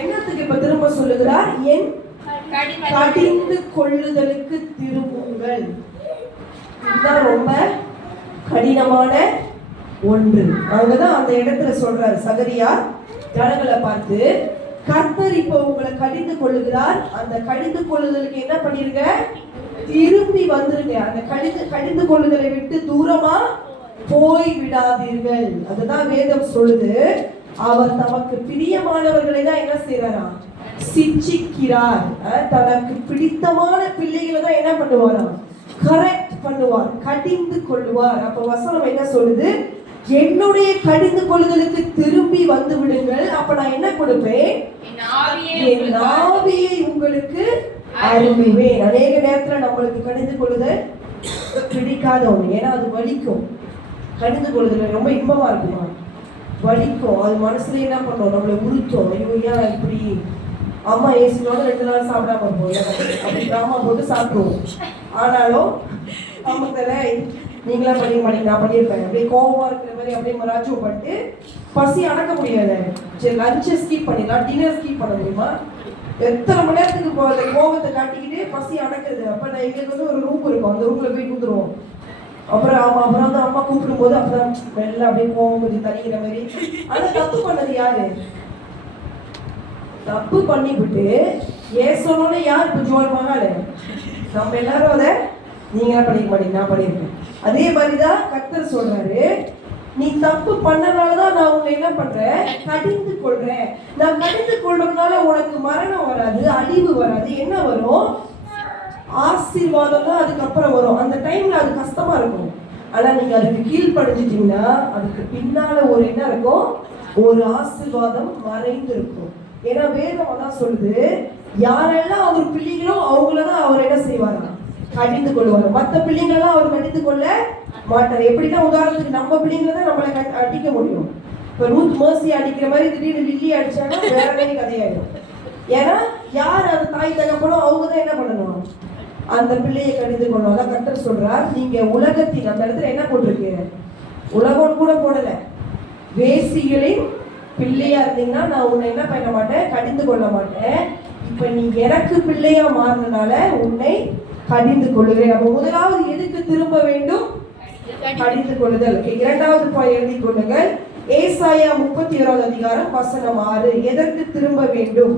என்னத்துக்கு இப்ப திரும்ப சொல்லுகிறார்? என் கடிந்து கொள்ளுதலுக்கு திரும்புங்கள். இதுதான் ரொம்ப கடினமான ஒன்று. அங்கதான் அந்த இடத்துல சொல்றாரு சகரியா ஜனங்களை பார்த்து, கர்த்தர் இப்ப உங்களை கடிந்து கொள்ளுகிறார். அந்த கடிந்து கொள்ளுதலுக்கு என்ன பண்ணிருங்க? திரும்பி வந்துருங்க. அந்த கடிந்து கொள்ளுதலை விட்டு தூரமா போய் விடாதீர்கள். அதுதான் வேதம் சொல்லுது. அவர் தமக்கு பிரியமானவர்களை தான் என்ன செய்யறாரா? சிட்சிக்கிறார். தனக்கு பிடித்தமான பிள்ளைகளை தான் என்ன பண்ணுவாரா? கரெக்ட் பண்ணுவார், கடிந்து கொள்ளுவார். அப்ப வசனம் என்ன சொல்லுது? என்னுடைய கடிந்து கொள்ளுதலுக்கு திரும்பி வந்து விடுங்கள், அப்ப நான் என்ன கொடுப்பேன்? என் ஆவியை உங்களுக்கு அருளுவேன். அநேக நேரத்துல நம்மளுக்கு கடிந்து கொள்ளுதல் பிடிக்காத ஒண்ணு. ஏன்னா அது வலிக்கும். கடிந்து கொள்ளுதல் ரொம்ப இன்பமா இருக்குமா? வலிக்கும். அது மனசுல என்ன பண்ணும்? நம்மளை உறுத்தும். ஐயோ ஏன் இப்படி, அம்மா ஏசினோட 2 நாள் சாப்பிடாம இருப்போம், அப்படி டிராமா போட்டு சாப்பிடுவோம். ஆனாலும் நமக்கு நீங்களா பண்ணிக்க மாட்டீங்க, நான் பண்ணியிருப்பேன். அப்படியே கோவமா இருக்கிற மாதிரி அப்படியே மராஜுவம் பண்ணிட்டு பசி அடக்க முடியாது. சரி லஞ்சை ஸ்கீப் பண்ணிடலாம், டின்னர் ஸ்கீப் பண்ண முடியுமா? எத்தனை மணி நேரத்துக்கு அந்த கோவத்தை காட்டிக்கிட்டு பசி அடக்குறது. அப்ப நான் எங்களுக்கு வந்து ஒரு ரூம் இருக்கும், அந்த ரூம்ல போய் கூத்துருவோம். அப்புறம் வந்து அம்மா கூப்பிடும் போது அப்பதான் மெல்ல அப்படியே கோவம் கொஞ்சம் தனிக்கிற மாதிரி. ஆனா தப்பு பண்ணது யாரு? தப்பு பண்ணிவிட்டு ஏன் சொன்னோன்னு யார் இப்ப ஜோல் மகால? நம்ம எல்லாரும் அதை நீங்களா பண்ணிக்க மாட்டீங்க, நான் பண்ணியிருக்கேன். அதே மாதிரிதான் கர்த்தர் சொல்றாரு, நீ தப்பு பண்ணனாலதான் நான் உன்னை என்ன பண்றேன்? கடிந்து கொள்றேன். நான் கடிந்து கொள்றதுனால உனக்கு மரணம் வராது, அழிவு வராது. என்ன வரும்? ஆசீர்வாதம் தான் அதுக்கப்புறம் வரும். அந்த டைம்ல அது கஷ்டமா இருக்கும். ஆனா நீங்க அதுக்கு கீழ்படிஞ்சிட்டீங்கன்னா அதுக்கு பின்னால ஒரு என்ன இருக்கும்? ஒரு ஆசீர்வாதம் மறைந்து இருக்கும். ஏன்னா வேதம் தான் சொல்லுது, யாரெல்லாம் அவர் பிள்ளைங்களோ அவங்களதான் அவர் என்ன செய்வாரா? கடிந்து கொள்வார். மற்ற பிள்ளைங்களெல்லாம் அவர் கடிந்து கொள்ள மாட்டார். எப்படின்னா உதாரணத்துக்கு நம்ம பிள்ளைங்களை தான் நம்மளை அடிக்க முடியும். இப்ப ரூத் மர்சி அடிக்கிற மாதிரி திடீர்னு லில்லி அடிச்சாங்கன்னா வேற மாதிரி கதையாயிடும். ஏன்னா யார் அந்த தாய் தகப்பனோ அவங்க தான் என்ன பண்ணணும்? அந்த பிள்ளையை கடிந்து கொள்ளணும். அதான் கர்த்தர் சொல்றார், நீங்க உலகத்தின், அந்த இடத்துல என்ன போட்டிருக்கு? உலகம் கூட போடல, வேசிகளின் பிள்ளையா இருந்தீங்கன்னா நான் உன்னை என்ன பண்ண மாட்டேன்? கடிந்து கொள்ள மாட்டேன். இப்ப நீ எனக்கு பிள்ளையா மாறினால உன்னை கடிந்து கொள்ளுகிறேன். அப்ப முதலாவது எதுக்கு திரும்ப வேண்டும்? கடிந்து கொள்ளுதல். இரண்டாவது பாயிண்ட் எழுதி கொள்ளுங்கள். ஏசாயா 31 அதிகாரம் வசனம் 6. எதற்கு திரும்ப வேண்டும்?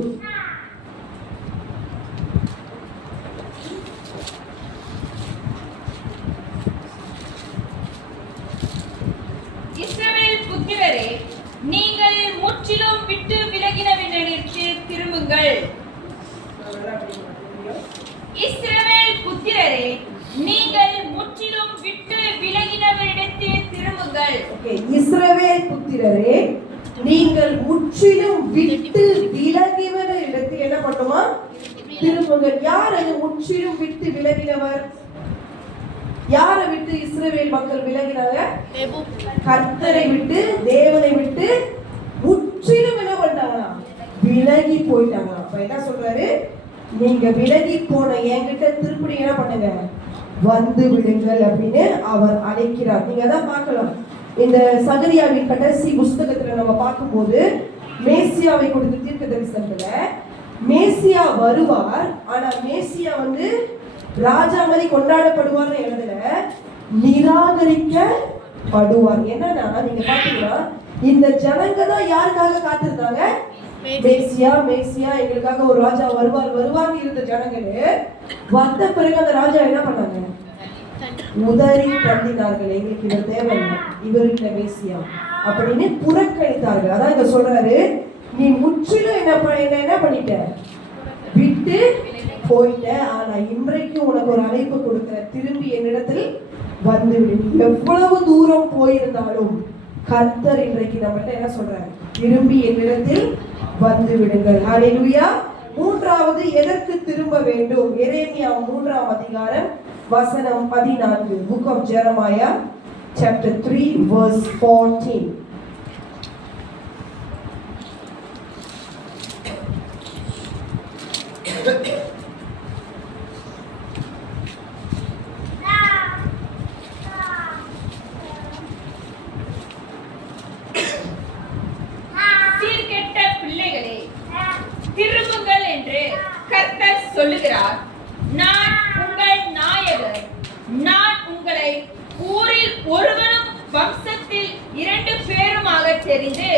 இஸ்ரவேல் புத்திரரே, நீங்கள் முற்றிலும் விட்டு விலகினவனிடத்திற்கு திரும்புங்கள். இஸ்ரவேல் புத்திரரே, நீங்கள் முற்றிலும் விட்டு விலகினவனிடத்தில் திரும்புங்கள். இஸ்ரவேல் புத்திரரே, நீங்கள் முற்றிலும் விட்டு விலகினவரிடத்தில் என்ன பண்ணுமா? திரும்புங்கள். யார் அது முற்றிலும் விட்டு விலகினவர்? யாரை விட்டு இஸ்ரவேல் இஸ்ரவேல் மக்கள் விலகினாங்க? கர்த்தரை விட்டு, தேவனை விட்டு முற்றிலும் என்ன பண்ணிட்டாங்களா? விலகி போயிட்டாங்க. அப்ப என்ன சொல்றாரு? நீங்க விலகி போன என்கிட்ட திருப்பி என்ன பண்ணுங்க, வந்து விடுங்கள் அப்படின்னு அவர் அழைக்கிறார். நீங்க தான் பார்க்கலாம், இந்த சகரியாவின் கடைசி புஸ்தகத்துல நம்ம பார்க்கும்போது மேசியாவை கொடுத்த தீர்க்க தரிசனத்துல மேசியா வருவார், ஆனா மேசியா வந்து ராஜா மாதிரி கொண்டாடப்படுவார்னு எழுதல, நிராகரிக்கப்படுவார். என்னன்னா நீங்க பாத்தீங்கன்னா இந்த ஜனங்க தான் யாருக்காக காத்திருந்தாங்க? மேசியா மேசியா எங்களுக்காக ஒரு ராஜா வருவார் வருவார்னு இருந்த ஜனங்களே வந்த பிறகு அந்த ராஜா என்ன பண்ணாங்க? உதறி தள்ளினார்கள். எங்களுக்கு இவர் தேவையில்லை, இவருக்கு மேசியா அப்படின்னு புறக்கணித்தார்கள். அதான் இங்க சொல்றாரு, நீ முற்றிலும் என்ன பண்ணிட்ட, விட்டு போயிட்ட. ஆனா இன்றைக்கு உனக்கு ஒரு அழைப்பு கொடுக்கிற, திரும்பி என்னிடத்தில் வந்து விடு. எவ்வளவு தூரம் போயிருந்தாலும் கர்த்தர் இன்றைக்கு நம்மகிட்ட என்ன சொல்றாரு? திரும்பி என்னிடத்தில் வந்து விடுங்கள். ஹல்லேலூயா. மூன்றாவது, எதற்கு திரும்ப வேண்டும்? எரேமியா 3ஆம் அதிகாரம் வசனம் 14. Book of Jeremiah chapter 3 verse 14. சீர்கெட்ட பிள்ளைகளே, திரும்புங்கள் என்று கர்த்தர் சொல்லுகிறார். நான் உங்கள் நாயகர். நான் உங்களை ஊரில் ஒருவனும் வம்சத்தில் 2 பேருமாக தெரிந்து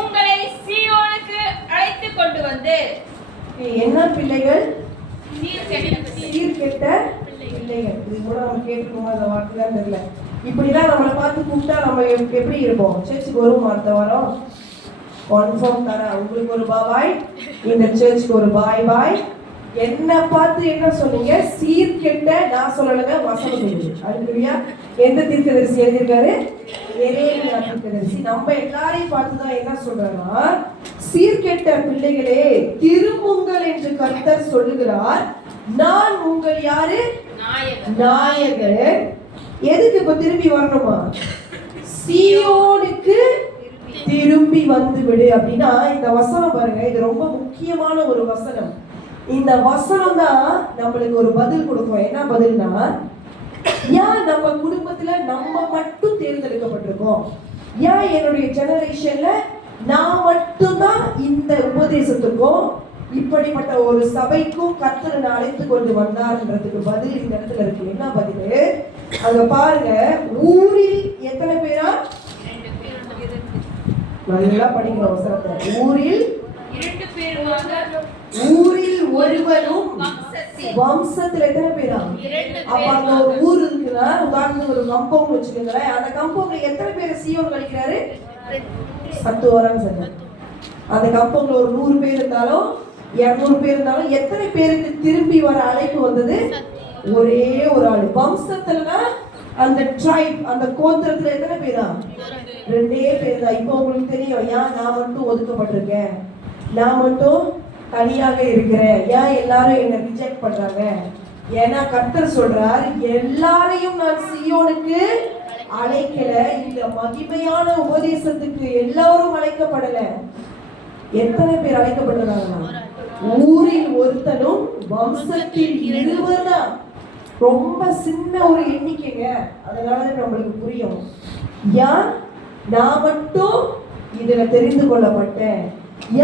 உங்களை சீயோனுக்கு அழைத்துக் கொண்டு வந்து. என்ன பிள்ளைகள்? சீர்கெட்ட பிள்ளைகள். இது கூட நம்ம கேட்டுக்கோமா? அந்த வார்த்தைலாம் தெரியல. இப்படிலாம் நம்மளை பார்த்து கூப்பிட்டா நம்ம எப்படி இருப்போம்? சர்ச்சுக்கு வருவோம் அடுத்த வாரம்? கன்ஃபார்ம் தரேன். உங்களுக்கு ஒரு பாய், இந்த சர்ச்சுக்கு ஒரு பாய். என்ன பார்த்து என்ன சொன்னீங்க? சீர்கெட்ட. நான் சொல்லலைங்க, வசனம் சொல்லுது. ஹல்லேலூயா. எந்த தீர்க்கதரிசி எழுதியிருக்காரு? எரேமியா தீர்க்கதரிசி. நம்ம எல்லாரையும் பார்த்து தான் என்ன சொல்றாருன்னா, சீர்கெட்ட பிள்ளைகளே திரும்புங்கள் என்று கர்த்தர் சொல்லுகிறார். நான் உங்கள் யாரு? நாயகர். எதுக்கு இப்ப திரும்பி வரணுமா? சீயோனுக்கு திரும்பி வந்து விடு அப்படின்னா இந்த வசனம் பாருங்க, இது ரொம்ப முக்கியமான ஒரு வசனம். இந்த வசனம் தான் நம்மளுக்கு ஒரு பதில் கொடுக்கும். என்ன பதில்னா, ஏன் நம்ம குடும்பத்துல நம்ம மட்டும் தேர்ந்தெடுக்கப்பட்டிருக்கோம்? ஏன் என்னுடைய ஜெனரேஷன்ல நான் மட்டும்தான் இந்த உபதேசத்துக்கும் இப்படிப்பட்ட ஒரு சபைக்கும் கர்த்தர் அழைத்து கொண்டு வந்தார்ன்றதுக்கு பதில் இந்த இடத்துல இருக்கு. என்ன பதில்? அங்க பாருங்க, ஊரில் எத்தனை பேரா? நல்லா படிக்கிற அவசரத்தை. ஊரில் 2 பேருமாக, ஊரில் ஒருவனும் வம்சத்துல எத்தனை பேரா? அப்ப அங்க ஒரு ஊர் இருக்குன்னா, உதாரணத்துக்கு ஒரு கம்பவுண்ட் வச்சுக்கோங்களேன். அந்த கம்பவுண்ட்ல எத்தனை பேர் சீயோன் கழிக்கிறாரு? 10 வரான்னு சொன்ன. அந்த கம்பவுண்ட்ல ஒரு 100 பேர் இருந்தாலும் 200 பேர் இருந்தாலும் எத்தனை பேருக்கு திரும்பி வர அழைப்பு வந்தது? ஒரே ஒரு ஆளு. வம்சத்துலனா அந்த ட்ரைப், அந்த கோத்திரத்துல எத்தனை பேரா? 2 பேர் தான். இப்போ உங்களுக்கு தெரியும் ஏன் நான் மட்டும் ஒதுக்கப்பட்டிருக்கேன், நான் மட்டும் தனியாக இருக்கிறேன், ஏன் எல்லாரும் என்ன ரிஜெக்ட் பண்றாங்க? ஏன்னா கர்த்தர் சொல்றார், எல்லாரையும் நான் சீயோனுக்கு அழைக்கல. இந்த மகிமையான உபதேசத்துக்கு எல்லாரும் அழைக்கப்படல. எத்தனை பேர் அழைக்கப்பட்டிருக்காங்க? ஊரில் ஒருத்தனும் வம்சத்தில் 20 தான். ரொம்ப சின்ன ஒரு எண்ணிக்கைங்க. அதனால நம்மளுக்கு புரியும் ஏன் நான் மட்டும் இதுல தெரிந்து கொள்ளப்பட்டேன்,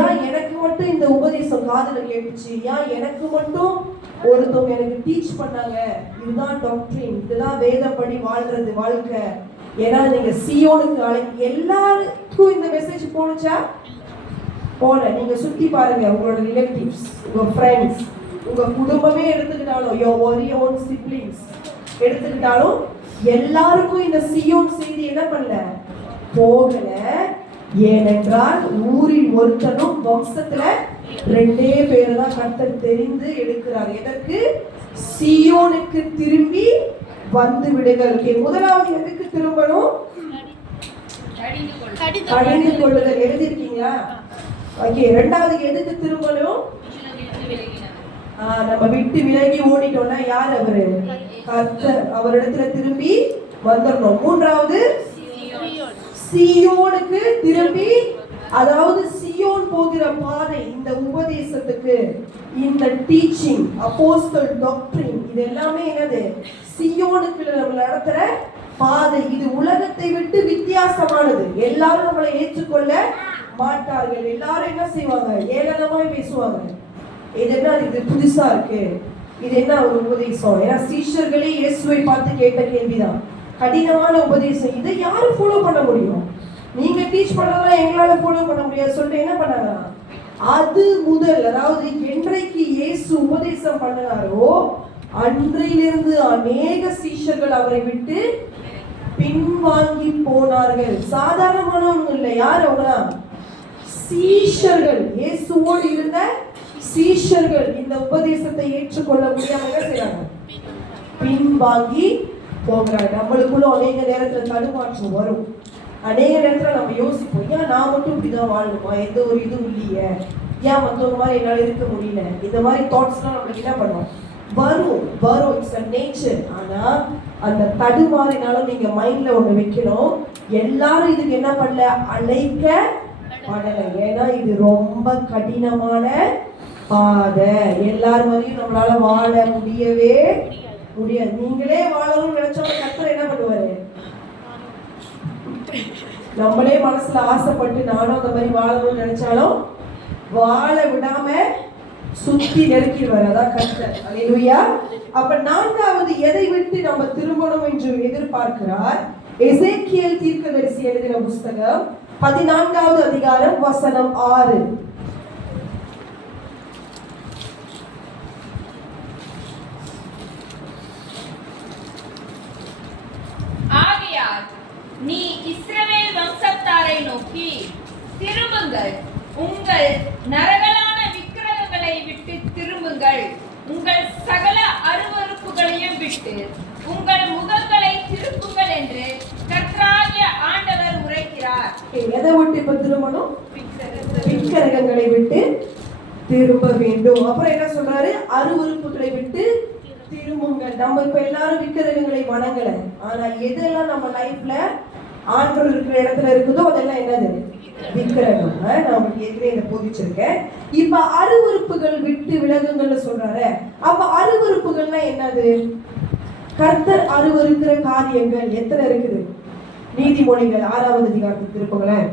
ஏன் எனக்கு மட்டும் இந்த உபதேசம் காதுல கேட்டுச்சு, ஏன் எனக்கு மட்டும் ஒருத்தவங்க எனக்கு டீச் பண்ணாங்க. இதுதான் டாக்டரின், இதுதான் வேதப்படி வாழ்றது வாழ்க்கை. ஏன்னா நீங்க சீயோனுக்கு எல்லாருக்கும் இந்த மெசேஜ் போனுச்சா? போல. நீங்க சுத்தி பாருங்க, உங்களோட ரிலேட்டிவ்ஸ், உங்க ஃப்ரெண்ட்ஸ், உங்க குடும்பமே எடுத்துக்கிட்டாலும், your own siblings எடுத்துக்கிட்டாலும் எல்லாருக்கும் இந்த சீயோன் செய்தி என்ன பண்ணல, போகல. ஏனென்றால் ஊரில் ஒருத்தனும் வம்சத்துல 2 பேர் தான் கர்த்தர் தெரிந்து எடுக்கிறார். எதற்கு? சீயோனுக்கு திரும்பி வந்து விடுங்கள். முதலாவது எதுக்கு திரும்பணும்? கடிந்து கொள்ளுதல். எழுதிருக்கீங்களா? ஓகே. 2வது எதுக்கு திரும்பணும்? நம்ம விட்டு விலகி ஓடிட்டோம்னா யார் அவரு? கர்த்தர். அவரிடத்துல திரும்பி வந்துடணும். மூன்றாவது சீயோனுக்கு திரும்பி, அதாவது சீயோன் போகிற பாதை, இந்த உபதேசத்துக்கு, இந்த டீச்சிங், அப்போஸ்தல் டாக்டரின், இது எல்லாமே என்னது? சீயோனுக்கு நம்ம நடத்துற பாதை. இது உலகத்தை விட்டு வித்தியாசமானது. எல்லாரும் நம்மளை ஏற்றுக்கொள்ள மாட்டார்கள். எல்லாரும் என்ன செய்வாங்க? ஏளனமாய் பேசுவாங்க. இது என்ன, இது புதுசா இருக்கு, இது என்ன ஒரு உபதேசம்? ஏன்னா சீஷர்களே இயேசுவை பார்த்து கேட்ட கேள்விதான், கடினமான உபதேசம், இதை யாரு ஃபாலோ பண்ண முடியும்? நீங்க டீச் பண்ணலாம், எங்களால ஃபாலோ பண்ண முடியாது சொல்லிட்டு என்ன பண்ணாங்க? அது முதல், அதாவது என்றைக்கு இயேசு உபதேசம் பண்ணாரோ அன்றையிலிருந்து அநேக சீஷர்கள் அவரை விட்டு பின்வாங்கி போனார்கள். சாதாரணமானவங்க இல்லை. யார் அவங்க? சீஷர்கள். இயேசுவோடு இருந்த சீஷர்கள் இந்த உபதேசத்தை ஏற்றுக்கொள்ள முடியாம என்ன செய்றாங்க? பின்வாங்கி போகிறாங்க. நம்மளுக்குள்ள அநேக நேரத்துல தடுமாற்றம் வரும். அநேக நேரத்துல நம்ம யோசிப்போம், ஏன் நான் மட்டும் இப்படிதான் வாழணுமா, எந்த ஒரு இதுவும் இல்லையே, ஏன் மற்றவங்க மாதிரி என்னால இருக்க முடியல, இந்த மாதிரி தாட்ஸ்லாம் நம்மளுக்கு என்ன பண்ணும்? வரும். It's a nature. ஆனா அந்த தடுமாறினாலும் நீங்க மைண்ட்ல ஒண்ணு வைக்கணும், எல்லாரும் இதுக்கு என்ன பண்ணல? அழைக்க படலை. ஏன்னா இது ரொம்ப கடினமான பாதை. எல்லாரும் மாதிரியும் நம்மளால வாழ முடியவே முடியாது. நீங்களே வாழணும்னு நினைச்சவங்க கர்த்தர் என்ன பண்ணுவாரு? நம்மளே மனசுல ஆசைப்பட்டு நானும் அந்த மாதிரி வாழணும்னு நினைச்சாலும் வாழ விடாம சுத்தி நெருக்கிடுவார். அதான் கர்த்தர். அல்லேலூயா. அப்ப நான்காவது எதை விட்டு நம்ம திரும்பணும் என்று எதிர்பார்க்கிறார்? எசேக்கியேல் தீர்க்கதரிசி எழுதின புஸ்தகம் 14வது அதிகாரம் வசனம் 6. ஆகையால் நீ இஸ்ரவேல் வம்சத்தாரை நோக்கி, திரும்புங்கள், உங்கள் நரகலான விக்கிரகங்களை விட்டு திரும்புங்கள், உங்கள் சகல அருவருப்புகளையும் விட்டு உங்கள் முகங்களை திருப்புங்கள் என்று கர்த்தராகிய ஆண்டவர் உரைக்கிறார். எதை விட்டு இப்ப திரும்பணும்? விக்கிரகங்களை விட்டு திரும்ப வேண்டும். அப்புறம் என்ன சொல்றாரு? அருவருப்புகளை விட்டு திரும்புங்கள். நம்ம இப்ப எல்லாரும் விக்கிரகங்களை வணங்கல, ஆனா எதெல்லாம் நம்ம லைஃப்ல ஆண்டவர் இருக்கிற இடத்துல இருக்குதோ அதெல்லாம் என்னது? விக்கிரகம். நான் உங்களுக்கு ஏற்கனவே இதை போதிச்சிருக்கேன். இப்ப அருவருப்புகள் விட்டு விலகுங்கள்னு சொல்றாரு. அப்ப அருவருப்புகள்னா என்னது? கர்த்தர் அருவருக்கிற காரியங்கள் எத்தனை இருக்குது? நீதிமொழிகள் 6வது அதிகாரத்துக்கு திருப்புங்களேன்.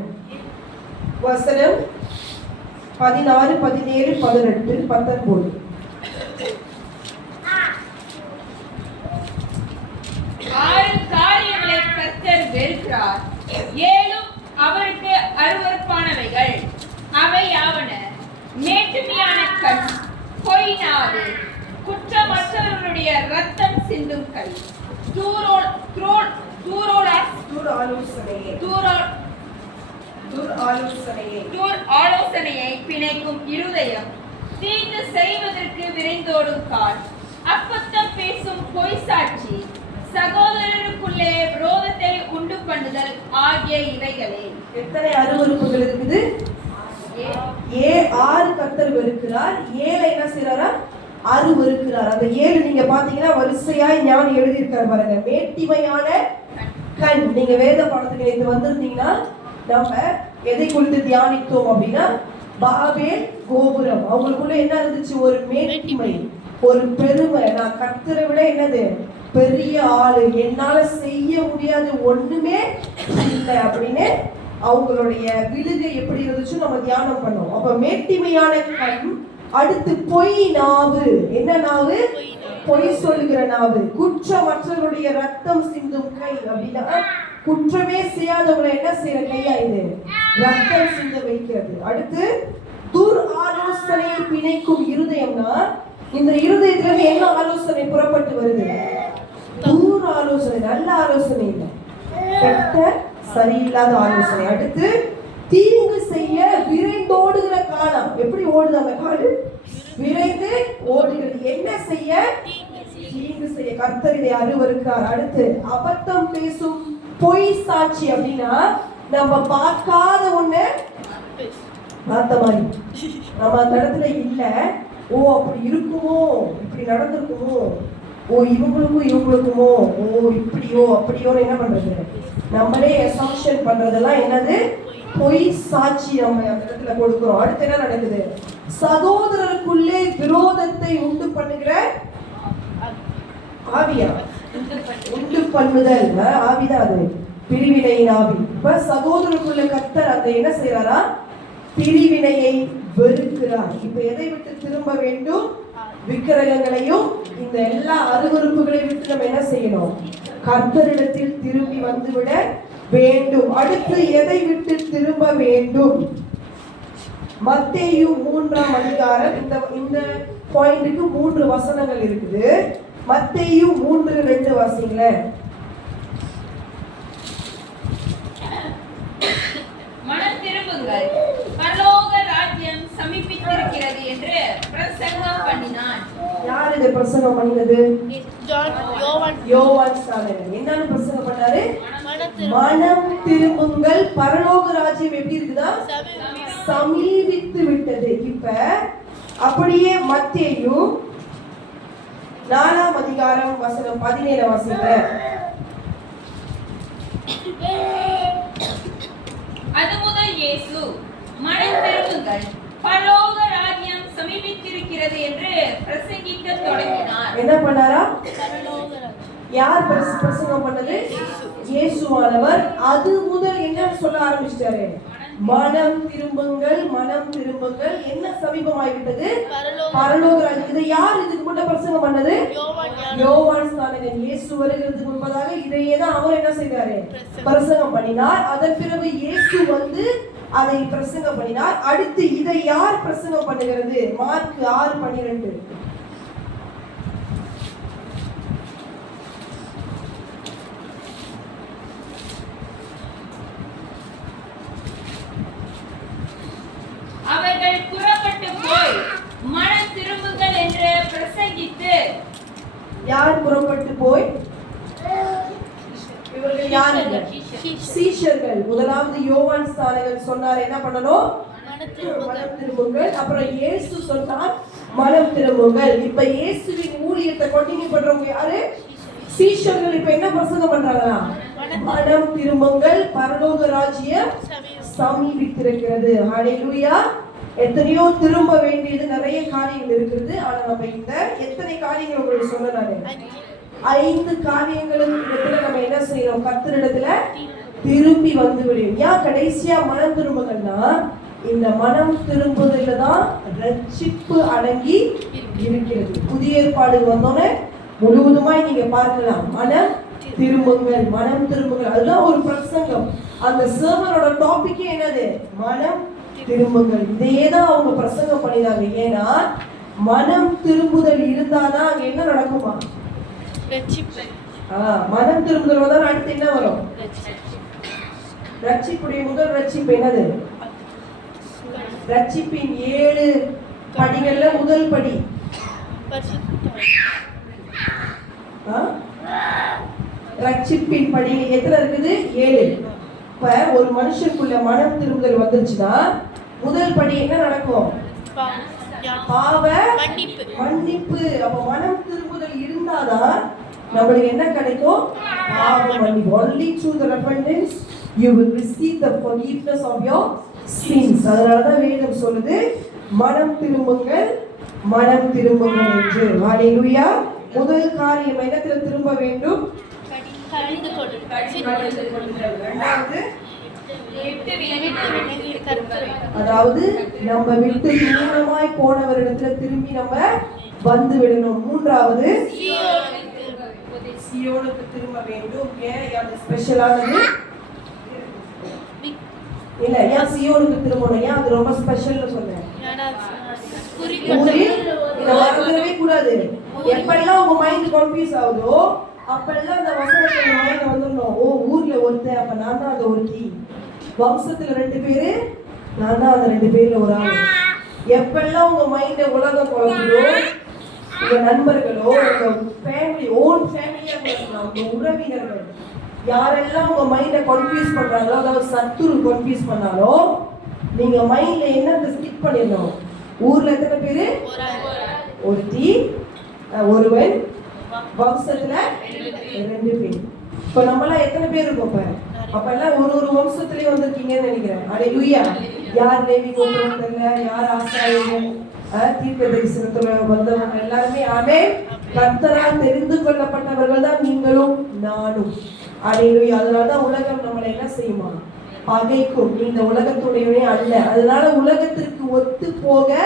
வசனம் 16, 17, 18, 19. 6 காரியங்களை கர்த்தர் வெறுக்கிறார், 7 அவருக்கு அருவருப்பானவைகள். அவை யாவன: மேட்டுமையான கண், பொய் நாவு, குற்றமற்றவர்களுடைய ரத்தம் சிந்தும் கை, ஆலோசனையை பிணைக்கும் இருதயம், தீங்கு செய்வதற்கு விரைந்தோடும் கால், அப்பத்தம் பேசும் பொய் சாட்சி, சகோதரருக்குள்ளே விரோதத்தை உண்டு பண்ணுதல் ஆகிய இவைகளே. எத்தனை அருவருப்புகள் இருக்குது? 6 கர்த்தர் வெறுக்கிறார். 7 என்ன செய்யறாரா? அருவருக்கிறார். அந்த 7 நீங்க பாத்தீங்கன்னா வரிசையாய் ஞானி எழுதி இருக்காரு பாருங்க. மேட்டிமையான கண். நீங்க வேத பாடத்துக்கு நேற்று வந்திருந்தீங்கன்னா நம்ம எதை குறித்து தியானித்தோம் அப்படின்னா, பாபேல் கோபுரம். அவங்களுக்குள்ள என்ன இருந்துச்சு? ஒரு மேட்டிமை, ஒரு பெருமை. நான் கர்த்தரை விட என்னது? பெரிய ஆளு, என்னால செய்ய முடியாது ஒண்ணுமே இல்லை அப்படின்னு அவங்களுடைய விழுகை எப்படி இருந்துச்சு நம்ம தியானம் பண்ணோம். அப்ப மேட்டிமையான கண். அடுத்து பொய் நாவு. என்ன நாவு? பொய் சொல்லுகிற நாவு. குற்றமற்றவருடைய ரத்தம் சிந்தும் கை. அப்படின்னா குற்றமே செய்யாதவங்களை என்ன செய்யற கையா இது? ரத்தம் சிந்த வைக்கிறது. அடுத்து துர் ஆலோசனையை பிணைக்கும் இருதயம்னா, இந்த இருதயத்துல இருந்து என்ன ஆலோசனை புறப்பட்டு வருது? தூர ஆலோசனை, நல்ல ஆலோசனை இல்லை, கெட்ட சரியில்லாத ஆலோசனை. அடுத்து தீங்கு செய்ய விரைந்தோடுகிற காலம். எப்படி ஓடுது அந்த காடு? விரைந்து ஓடுகிறது. என்ன செய்ய? தீங்கு செய்ய. கர்த்தர் இதை அருவருக்கிறார். அடுத்து அபத்தம் பேசும் பொய் சாட்சி. அப்படின்னா நம்ம பார்க்காத ஒண்ணு பார்த்த மாதிரி, நம்ம அந்த இடத்துல இல்ல, ஓ அப்படி இருக்குமோ, இப்படி நடந்திருக்குமோ, ஓ இவங்களுக்குமோ, ஓ இப்படியோ அப்படியோன்னு என்ன பண்றது, நம்மளே அசம்ஷன் பண்றதெல்லாம் என்னது, பொய் சாட்சி நம்ம அந்த இடத்துல கொடுக்கிறோம். அடுத்து என்ன நடக்குது, சகோதரருக்குள்ளே விரோதத்தை உண்டு பண்ணுகிற ஆவியா, உண்டு பண்ணுதல் ஆவிதான் அது, பிரிவினையின் ஆவி. இப்ப சகோதரருக்குள்ள கர்த்தர் அந்த என்ன செய்யறாரா, பிரிவினையை வெறுக்கிறார். இப்ப எதை விட்டு திரும்ப வேண்டும், விக்கிரகங்களையும் இந்த எல்லா அருவருப்புகளை விட்டு நம்ம என்ன செய்யணும், கர்த்தரிடத்தில் திரும்பி வந்துவிட வேண்டும். அடுத்து எதை விட்டு திரும்ப வேண்டும், மத்தேயு 3ஆம் அதிகாரம். இந்த பாயிண்ட்க்கு 3 வசனங்கள் இருக்குது. மத்தேயு 3:2 வாசிங்களேன். மனம் திரும்புங்கள், பரலோக ராஜ்யம் சமீபித்திருக்கிறது என்று பிரசங்கம் பண்ணினான். யார் இதை பிரசங்கம் பண்ணினது, யோவான் ஸ்நானகன். என்னன்னு பிரசங்கம் பண்ணாரு, மனம் திரும்புங்கள், பரலோக ராஜ்யம் எப்படி இருக்குதா, சமீபித்து விட்டது. இப்ப அப்படியே மத்தேயு 4ஆம் அதிகாரம் வசனம் 17 வாசிங்க. அது முதல் இயேசு மனம் திரும்புங்கள், பரலோக ராஜ்யம் சமீபித்திருக்கிறது என்று பிரசங்கிக்க தொடங்கினார். என்ன பண்ணாரா, யார் பிரசங்கம் பண்ணது, இயேசுவானவர். அது முதல் என்ன சொல்ல ஆரம்பிச்சிட்டாரு, மனம் திரும்புங்கள், மனம் திரும்புங்கள். என்ன சமீபமாகிவிட்டது, பரலோக ராஜ்யம். இதை யார் இதுக்கு முன்ன பிரசங்கம் பண்ணது, யோவான் ஸ்நானகன். இயேசு வருகிறதுக்கு முன்பதாக இதையே தான் அவர் என்ன செய்தாரு, பிரசங்கம் பண்ணினார். அதன் பிறகு இயேசு வந்து அதை பிரசங்கம் பண்ணினார். அடுத்து இதை யார் பிரசங்கம் பண்ணுகிறது, மார்க் 6:12. அவர்கள் புறப்பட்டு போய் மனம் திரும்புங்கள் என்று பிரசங்கித்து. யார் புறப்பட்டு போய், இவர்கள் யார், சீஷர்கள். முதலாவது யோவான் ஸ்நானகன் சொன்னார் என்ன பண்ணணும், மனம் திரும்புங்கள். அப்புறம் இயேசு சொன்னார் மனம் திரும்புங்கள். இப்ப இயேசுவின் ஊழியத்தை கண்டினியூ பண்றவங்க யாரு, சீஷர்கள். இப்ப என்ன பிரசங்கம் பண்றாங்களா, மனம் திரும்புங்கள், பரலோக ராஜ்யம் சமீபித்திருக்கிறது. ஹல்லேலூயா. எத்தனையோ திரும்ப வேண்டியது நிறைய காரியங்கள் இருக்குது. ஆனா நம்ம இந்த எத்தனை காரியங்கள் உங்களுக்கு சொன்னாரு, 5 காரியங்களுக்கு இடத்துல நம்ம என்ன செய்யறோம், கர்த்தரிடத்துல திரும்பி வந்து விடும். ஏன் கடைசியா மனம் திரும்புகள்னா, இந்த மனம் திரும்புதல்ல தான் ரட்சிப்பு அடங்கி இருக்கிறது. புதிய ஏற்பாடு வந்தோன்னே முழுவதுமாய் நீங்க பார்க்கலாம், மனம் திரும்புங்கள், மனம் திரும்புங்கள். அதுதான் ஒரு பிரசங்கம். அந்த சர்வரோட டாபிக்கே என்னது, மனம் திரும்புங்கள். இதையே தான் அவங்க பிரசங்கம் பண்ணினாங்க. ஏன்னா மனம் திரும்புதல் இருந்தாதான் அங்க என்ன நடக்குமா, மனம் திரும்புதல் வந்தா அடுத்து என்ன வரும், ரட்சிப்புடைய முதல் ரட்சிப்பு என்னது, ரட்சிப்பின் 7 படிகள்ல முதல் படி ரட்சிப்பின் படி எத்தனை இருக்குது, 7. இப்ப ஒரு மனுஷனுக்குள்ள மனம் திரும்புதல் வந்துருச்சுன்னா முதல் படி என்ன நடக்கும், பாவ மன்னிப்பு. அப்ப மனம் திரும்புதல் இருந்தாதான் நம்மளுக்கு என்ன கிடைக்கும், பாவ மன்னிப்பு. Only through the repentance you will receive the forgiveness of your sins. அதனாலதான் வேதம் சொல்லுது மனம் திரும்புங்கள், மனம் திரும்புங்கள் என்று. ஹல்லேலூயா. முதல் காரியம் என்னத்துல திரும்ப வேண்டும், அதாவது நம்ம விட்டு தூரமாய் போனவரிடத்துல திரும்பி நம்ம வந்து விடணும். மூன்றாவது சியோனுக்கு திரும்ப வேண்டும். ஏன் அது ஸ்பெஷலானது இல்ல, ஏன் சியோனுக்கு திரும்பணும், ஏன் அது ரொம்ப ஸ்பெஷல்னு சொன்னேன், இதை மறந்துடவே கூடாது. எப்பெல்லாம் உங்க மைண்ட் கன்ஃபியூஸ் ஆகுதோ அப்பெல்லாம் அந்த வசனத்தை மைண்ட் வந்துடணும். ஓ ஊர்ல ஒருத்தன், அப்ப நான் தான் அந்த ஒருத்தி, வம்சத்துல 2 பேரு, நான் தான் அந்த 2 பேர்ல ஒரு ஆள். எப்பெல்லாம் உங்க மைண்ட உலகம் குழம்புதோ, உங்க நண்பர்களோ, உங்க ஃபேமிலி, ஓன் ஃபேமிலியா இருக்கலாம், உங்க உறவினர்கள் யாரெல்லாம் உங்க மைண்ட கன்ஃபியூஸ் பண்றாங்களோ, அதாவது சத்துரு கன்ஃபியூஸ் பண்ணாலோ, நீங்க மைண்ட்ல என்னத்தை ஸ்டிக் பண்ணிடணும், ஊர்ல எத்தனை பேரு, ஒருத்தி, ஒருவன், வம்சத்துல 2 பேர். இப்ப நம்மலாம் எத்தனை பேர் இருக்கோம்? அப்ப எல்லாம் ஒரு வம்சத்திலேயே வந்திருக்கீங்கன்னு நினைக்கிறேன். அல்லேலூயா. யார் லேவி கோத்திரத்துல, யார் ஆசாரியர்கள், தீர்க்க தரிசனத்துல வந்தவங்க எல்லாருமே ஆமென். கர்த்தரால் தெரிந்து கொள்ளப்பட்டவர்கள் தான் நீங்களும் நானும். அல்லேலூயா. அதனாலதான் உலகம் நம்மளை என்ன செய்யுமா? பகைக்கும். இந்த உலகத்துடையவே அல்ல. அதனால உலகத்திற்கு ஒத்து போக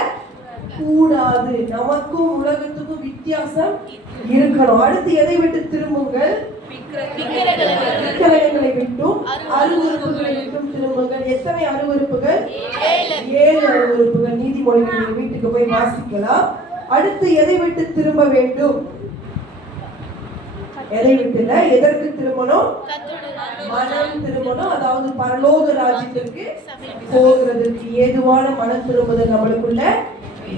கூடாது. நமக்கும் உலகத்துக்கும் வித்தியாசம் இருக்கணும். அடுத்து எதை விட்டு திரும்புங்கள்? விக்கிரகங்களை விட்டும் அருவருப்புகளை விட்டும் திரும்புங்கள். எத்தனை அருவருப்புகள்? 7 அருவருப்புகள். நீதிமொழிகள் வீட்டுக்கு போய் வாசிக்கலாம். அடுத்து எதை விட்டு திரும்ப வேண்டும்? எதை விட்டுல எதற்கு திரும்பணும்? மனம் திரும்பணும். அதாவது பரலோக ராஜ்யத்திற்கு போகிறதுக்கு ஏதுவான மனம் திரும்புதல் நம்மளுக்குள்ள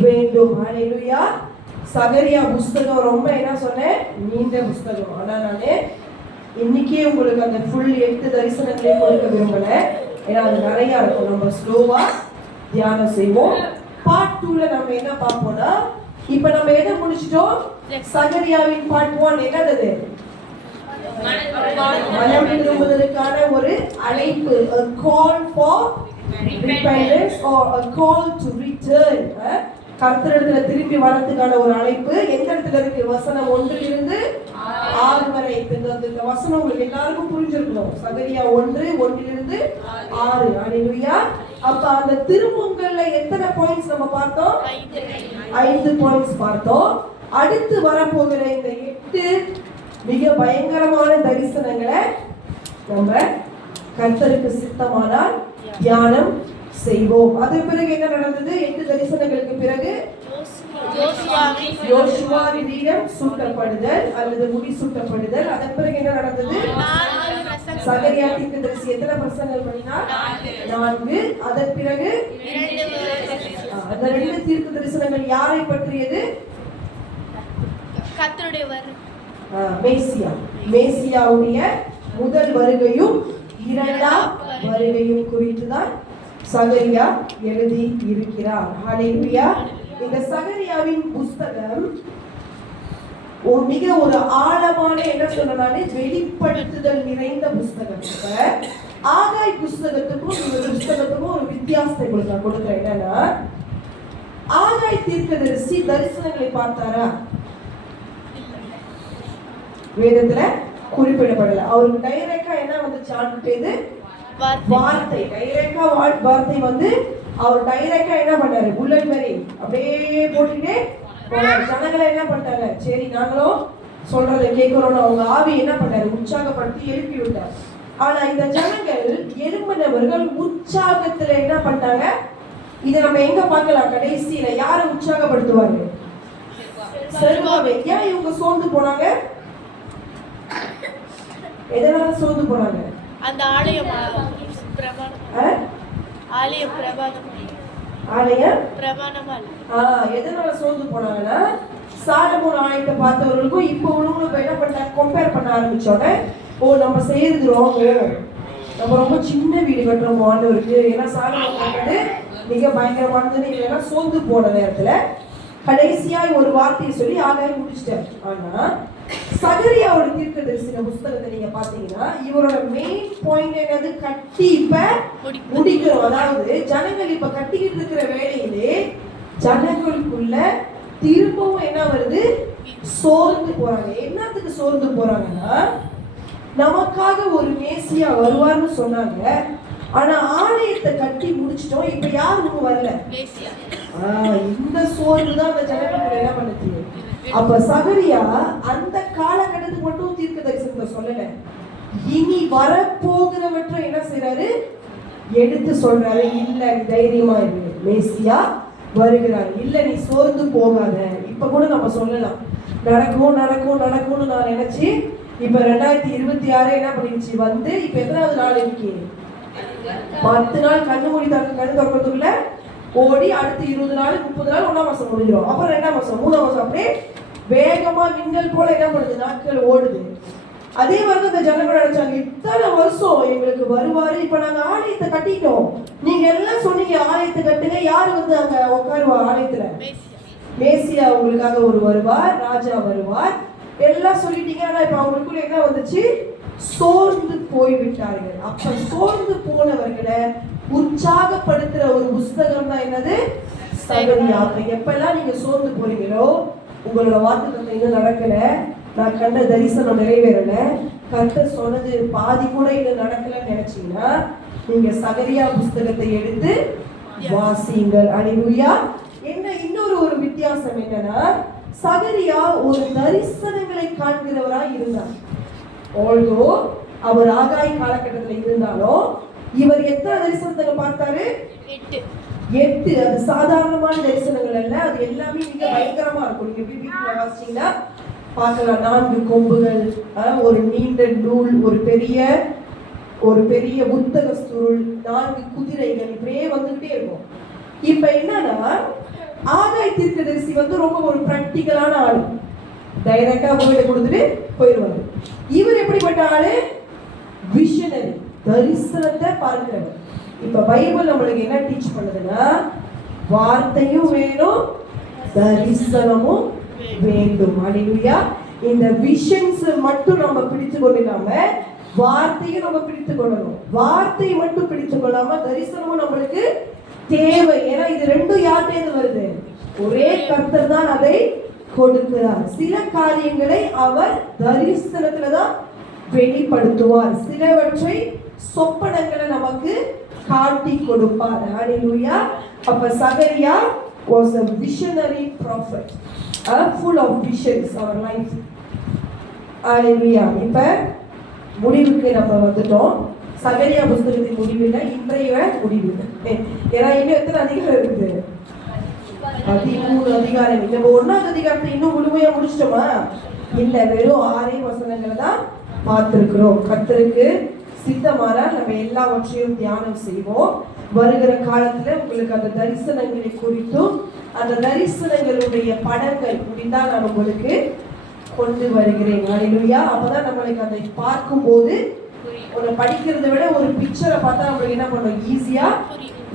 வேண்டும். அல்லேலூயா. சகரியா புஸ்தகம் ரொம்ப என்ன சொன்னேன், நீண்ட புஸ்தகம். ஆனா நானு இன்னைக்கே உங்களுக்கு அந்த ஃபுல் 8 தரிசனங்களே கொடுக்க விரும்பல. ஏன்னா அது நிறைய இருக்கும். நம்ம ஸ்லோவா தியானம் செய்வோம். பார்ட் 2ல நம்ம என்ன பார்ப்போம்னா, இப்ப நம்ம எதை முடிச்சிட்டோம்? சகரியாவின் பார்ட் 1 என்னது? மனம் திரும்புவதற்கான ஒரு அழைப்பு, a call for repentance or a call to return. கர்த்தரிடத்துல திரும்பி வரதுக்கான ஒரு அழைப்பு. எந்த இடத்துல இருக்கு? வசனம் 1 இருந்து 6 வரை. இந்த வசனம் உங்களுக்கு எல்லாருக்கும் புரிஞ்சிருக்கணும். சகரியா 1 இருந்து 6. அல்லேலூயா. அப்ப அந்த திரும்புங்கள்ல எத்தனை பாயிண்ட்ஸ் நம்ம பார்த்தோம்? 5 பாயிண்ட்ஸ் பார்த்தோம். அடுத்து வரப்போகிற இந்த 8 மிக பயங்கரமான தரிசனங்களை நம்ம கர்த்தருக்கு சித்தமானால் தியானம் செய்வோம். அதன் பிறகு என்ன நடந்தது? 8 தரிசனங்களுக்கு பிறகு யோசுவாவின் வீரம் சூட்டப்படுதல் அல்லது முடி சூட்டப்படுதல். அதன் பிறகு என்ன நடந்தது? சகரியா தீர்க்கதரிசி எத்தனை பிரசங்கங்கள் பண்ணினார்? 4. அதன் பிறகு அந்த 2 தீர்க்க தரிசனங்கள் யாரை பற்றியது? கர்த்தருடைய மேசியா. மேசியாவுடைய முதல் வருகையும் இரண்டாம் வருகையும் குறித்து தான் சகரியா எழுதி இருக்கிறார். ஹல்லேலூயா. இந்த சகரியாவின் புஸ்தகம் மிக ஒரு ஆழமான என்ன சொன்னாலே வெளிப்படுத்துதல் நிறைந்த புஸ்தகம். ஆகாய் புஸ்தகத்துக்கும் இந்த புஸ்தகத்துக்கும் ஒரு வித்தியாசத்தை கொடுக்கிறேன். என்னன்னா, ஆகாய் தீர்க்கதரிசி தரிசனங்களை பார்த்தாரா? வேதத்துல குறிப்பிடப்படல. அவருக்கு டைரக்டா என்ன வந்துச்சு? ஆண்டுட்டது வார்த்தை. டைரக்டா வார்த்தை வந்து அவர் டைரக்டா என்ன பண்ணாரு? புல்லட் மாதிரி அப்படியே போட்டுட்டே போனாரு. ஜனங்களை என்ன பண்ணிட்டாங்க? சரி நாங்களும் சொல்றதை கேட்கிறோம். அவங்க ஆவி என்ன பண்ணாரு? உற்சாகப்படுத்தி எழுப்பி விட்டார். ஆனா இந்த ஜனங்கள் எழும்பினவர்கள் உற்சாகத்துல என்ன பண்ணிட்டாங்க? இதை நம்ம எங்க பார்க்கலாம்? கடைசியில யாரை உற்சாகப்படுத்துவாங்க? செருபாபேல். ஏன் இவங்க சோர்ந்து போனாங்க? எதனால சோர்ந்து போனாங்க? அந்த ஆலயம் எதனால சோர்ந்து போனாங்கன்னா, சாலமோன் ஆலயத்தை பார்த்தவர்களுக்கும் இப்போ உள்ளவங்களுக்கும் என்ன பண்ணாங்க? கம்பேர் பண்ண ஆரம்பிச்சோட, ஓ நம்ம செய்யறது ரோங், நம்ம ரொம்ப சின்ன வீடு கட்டுறோம் ஆண்டவருக்கு. ஏன்னா சாலமோன் கட்டுறது மிக பயங்கரமானதுன்னு இல்லைன்னா சோர்ந்து போன நேரத்துல கடைசியாய் ஒரு வார்த்தையை சொல்லி ஆகாய் முடிச்சிட்டார். ஆனா சகரியாவோட தீர்க்கதரிசன புஸ்தகத்தை நீங்க பாத்தீங்கன்னா இவரோட மெயின் பாயிண்ட் என்னது? கட்டி இப்ப முடிக்கிறோம். அதாவது ஜனங்கள் இப்ப கட்டிக்கிட்டு இருக்கிற வேலையிலே ஜனங்களுக்குள்ள திரும்பவும் என்ன வருது? சோர்ந்து போறாங்க. என்னத்துக்கு சோர்ந்து போறாங்கன்னா, நமக்காக ஒரு மேசியா வருவார்னு சொன்னாங்க. ஆனா ஆலயத்தை கட்டி முடிச்சிட்டோம், இப்ப யாரும் வரல. இந்த சோர்வு தான் அந்த ஜனங்களுக்கு என்ன பண்ணுது? அப்ப சகரியா அந்த காலகட்டத்துக்கு மட்டும் தீர்க்க தரிசனத்தை சொல்லல, இனி வரப்போகிறவற்றை என்ன செய்யறாரு? எடுத்து சொல்றாரு. இல்ல நீ தைரியமா இரு, மேசியா வருகிறார். இல்ல நீ சோர்ந்து போகாத. இப்ப கூட நம்ம சொல்லலாம், நடக்கும் நடக்கும் நடக்கும்னு நான் நினைச்சு இப்ப 2026 என்ன பண்ணிருச்சு வந்து, இப்ப எத்தனாவது நாள் இருக்கு? 10 நாள் கண்ணு மூடி கண்ணு திறக்கிறதுக்குள்ள ஓடி அடுத்து 20 நாள் 30 நாள் 1ஆம் மாசம் முடிஞ்சிடும். அப்புறம் 2ஆம் மாசம் 3ஆம் மாசம் அப்படியே வேகமா மின்னல் போல என்ன பண்ணுது? நாட்கள் ஓடுது. அதே மாதிரி இந்த ஜனங்கள் நினைச்சாங்க, இத்தனை வருஷம் எங்களுக்கு வருவாரு, இப்ப நாங்க ஆலயத்தை கட்டிட்டோம், நீங்க எல்லாம் சொன்னீங்க ஆலயத்தை கட்டுங்க, யாரு வந்து அங்க உட்காருவா ஆலயத்துல? மேசியா உங்களுக்காக ஒரு வருவார், ராஜா வருவார். எல்லாம் சொல்லிட்டீங்க. ஆனா இப்ப அவங்களுக்குள்ள என்ன வந்துச்சு? சோர்ந்து போய்விட்டார்கள். அப்ப சோர்ந்து போனவர்களை உற்சாகப்படுத்துற ஒரு புஸ்தகம் தான் என்னது? சகரியா. எப்பெல்லாம் நீங்க சோர்ந்து போறீங்களோ, உங்களோட வாக்குத்தத்தம் இன்னும் நடக்கல, நான் கண்ட தரிசனம் நிறைவேறல, கர்த்தர் சொன்னது பாதி கூட இன்னும் நடக்கலன்னு நினைச்சீங்கன்னா நீங்க சகரியா புஸ்தகத்தை எடுத்து வாசிங்கள். அல்லேலூயா. என்ன இன்னொரு வித்தியாசம் என்னன்னா, சகரியா ஒரு தரிசனங்களை காண்கிறவராய் இருந்தார். ஆல்தோ அவர் ஆகாய் காலகட்டத்தில் இருந்தாலும் இவர் எத்தனை தரிசனத்தை பார்த்தாரு? 8. அது சாதாரணமான தரிசனங்கள் அல்ல, அது எல்லாமே மிக பயங்கரமா இருக்கும். நீங்க வீட்டுல வாசிச்சீங்கன்னா பார்க்கலாம். 4 கொம்புகள், ஒரு நீண்ட நூல், ஒரு பெரிய புத்தக சுருள், 4 குதிரைகள், இப்படியே வந்துகிட்டே இருக்கும். இப்ப என்னன்னா, ஆகாய் தீர்க்கதரிசி ரொம்ப ஒரு பிராக்டிகலான ஆளு. டைரக்டா போயிட்டு கொடுத்துட்டு போயிடுவாரு. இவர் எப்படிப்பட்ட ஆளு? விஷனரி, தரிசனத்தை பார்க்கிறவர். இப்ப பைபிள் நம்மளுக்கு என்ன டீச் பண்ணுதுன்னா, வார்த்தையும் வேணும், தரிசனமும் வேண்டும். அல்லேலூயா. இந்த விஷன்ஸ் மட்டும் நம்ம பிடித்து கொள்ளாம வார்த்தையும் நம்ம பிடித்து கொள்ளணும். வார்த்தை மட்டும் பிடித்து கொள்ளாம தரிசனமும் நம்மளுக்கு தேவை. ஏன்னா இது ரெண்டும் யார்கிட்ட வருது? ஒரே கர்த்தர் தான் அதை கொடுக்கிறார். சில காரியங்களை அவர் தரிசனத்துலதான் வெளிப்படுத்துவார், சிலவற்றை சொப்பனங்களை நமக்கு காட்டி கொடுப்பார். ஹல்லேலூயா. அப்ப சகரியா was a visionary prophet, full of visions our life. ஹல்லேலூயா. இப்ப முடிவுக்கு நம்ம வந்துட்டோம். சகரியா புஸ்தகத்தின் முடிவில் இன்றைய முடிவு. ஏன்னா இன்னும் எத்தனை அதிகாரம் இருக்குது? 13 அதிகாரம். நம்ம 1ஆவது அதிகாரத்தை இன்னும் முழுமையா முடிச்சிட்டோமா? இல்ல, வெறும் 6 வசனங்களை தான் பார்த்திருக்கிறோம். கர்த்தருக்கு சித்தமானால் நம்ம எல்லாவற்றையும் தியானம் செய்வோம். வருகிற காலத்துல உங்களுக்கு அந்த தரிசனங்களை குறித்தும் அந்த தரிசனங்களுடைய படங்கள் முடிந்தால் நான் உங்களுக்கு கொண்டு வருகிறேன். ஹல்லேலூயா. அப்பதான் நம்மளுக்கு அதை பார்க்கும்போது ஒரு படிக்கிறதை விட ஒரு பிக்சரை பார்த்தா நம்மளுக்கு என்ன பண்ணும்? ஈஸியா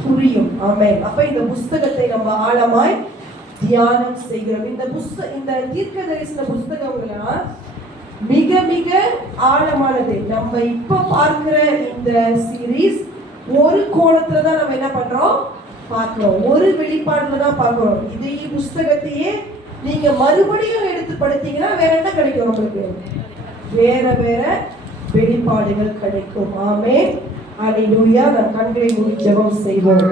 புரியும். ஆமென். அப்ப இந்த புஸ்தகத்தை நம்ம ஆழமாய் தியானம் செய்கிறோம். இந்த தீர்க்க தரிசன புஸ்தகங்களா மிக மிக ஆழமானது. நம்ம இப்ப பார்க்கிற இந்த சீரீஸ் ஒரு கோணத்துல தான் நம்ம என்ன பண்றோம்? பார்க்கிறோம். ஒரு வெளிப்பாடுல தான் பார்க்கிறோம். இதே புஸ்தகத்தையே நீங்க மறுபடியும் எடுத்து படித்தீங்கன்னா வேற என்ன கிடைக்கும்? நம்மளுக்கு வேற வெளிப்பாடுகள் கிடைக்கும். ஆமென். அல்லேலூயா. நாம் கண்களை மூடி ஜெபம் செய்வோம்.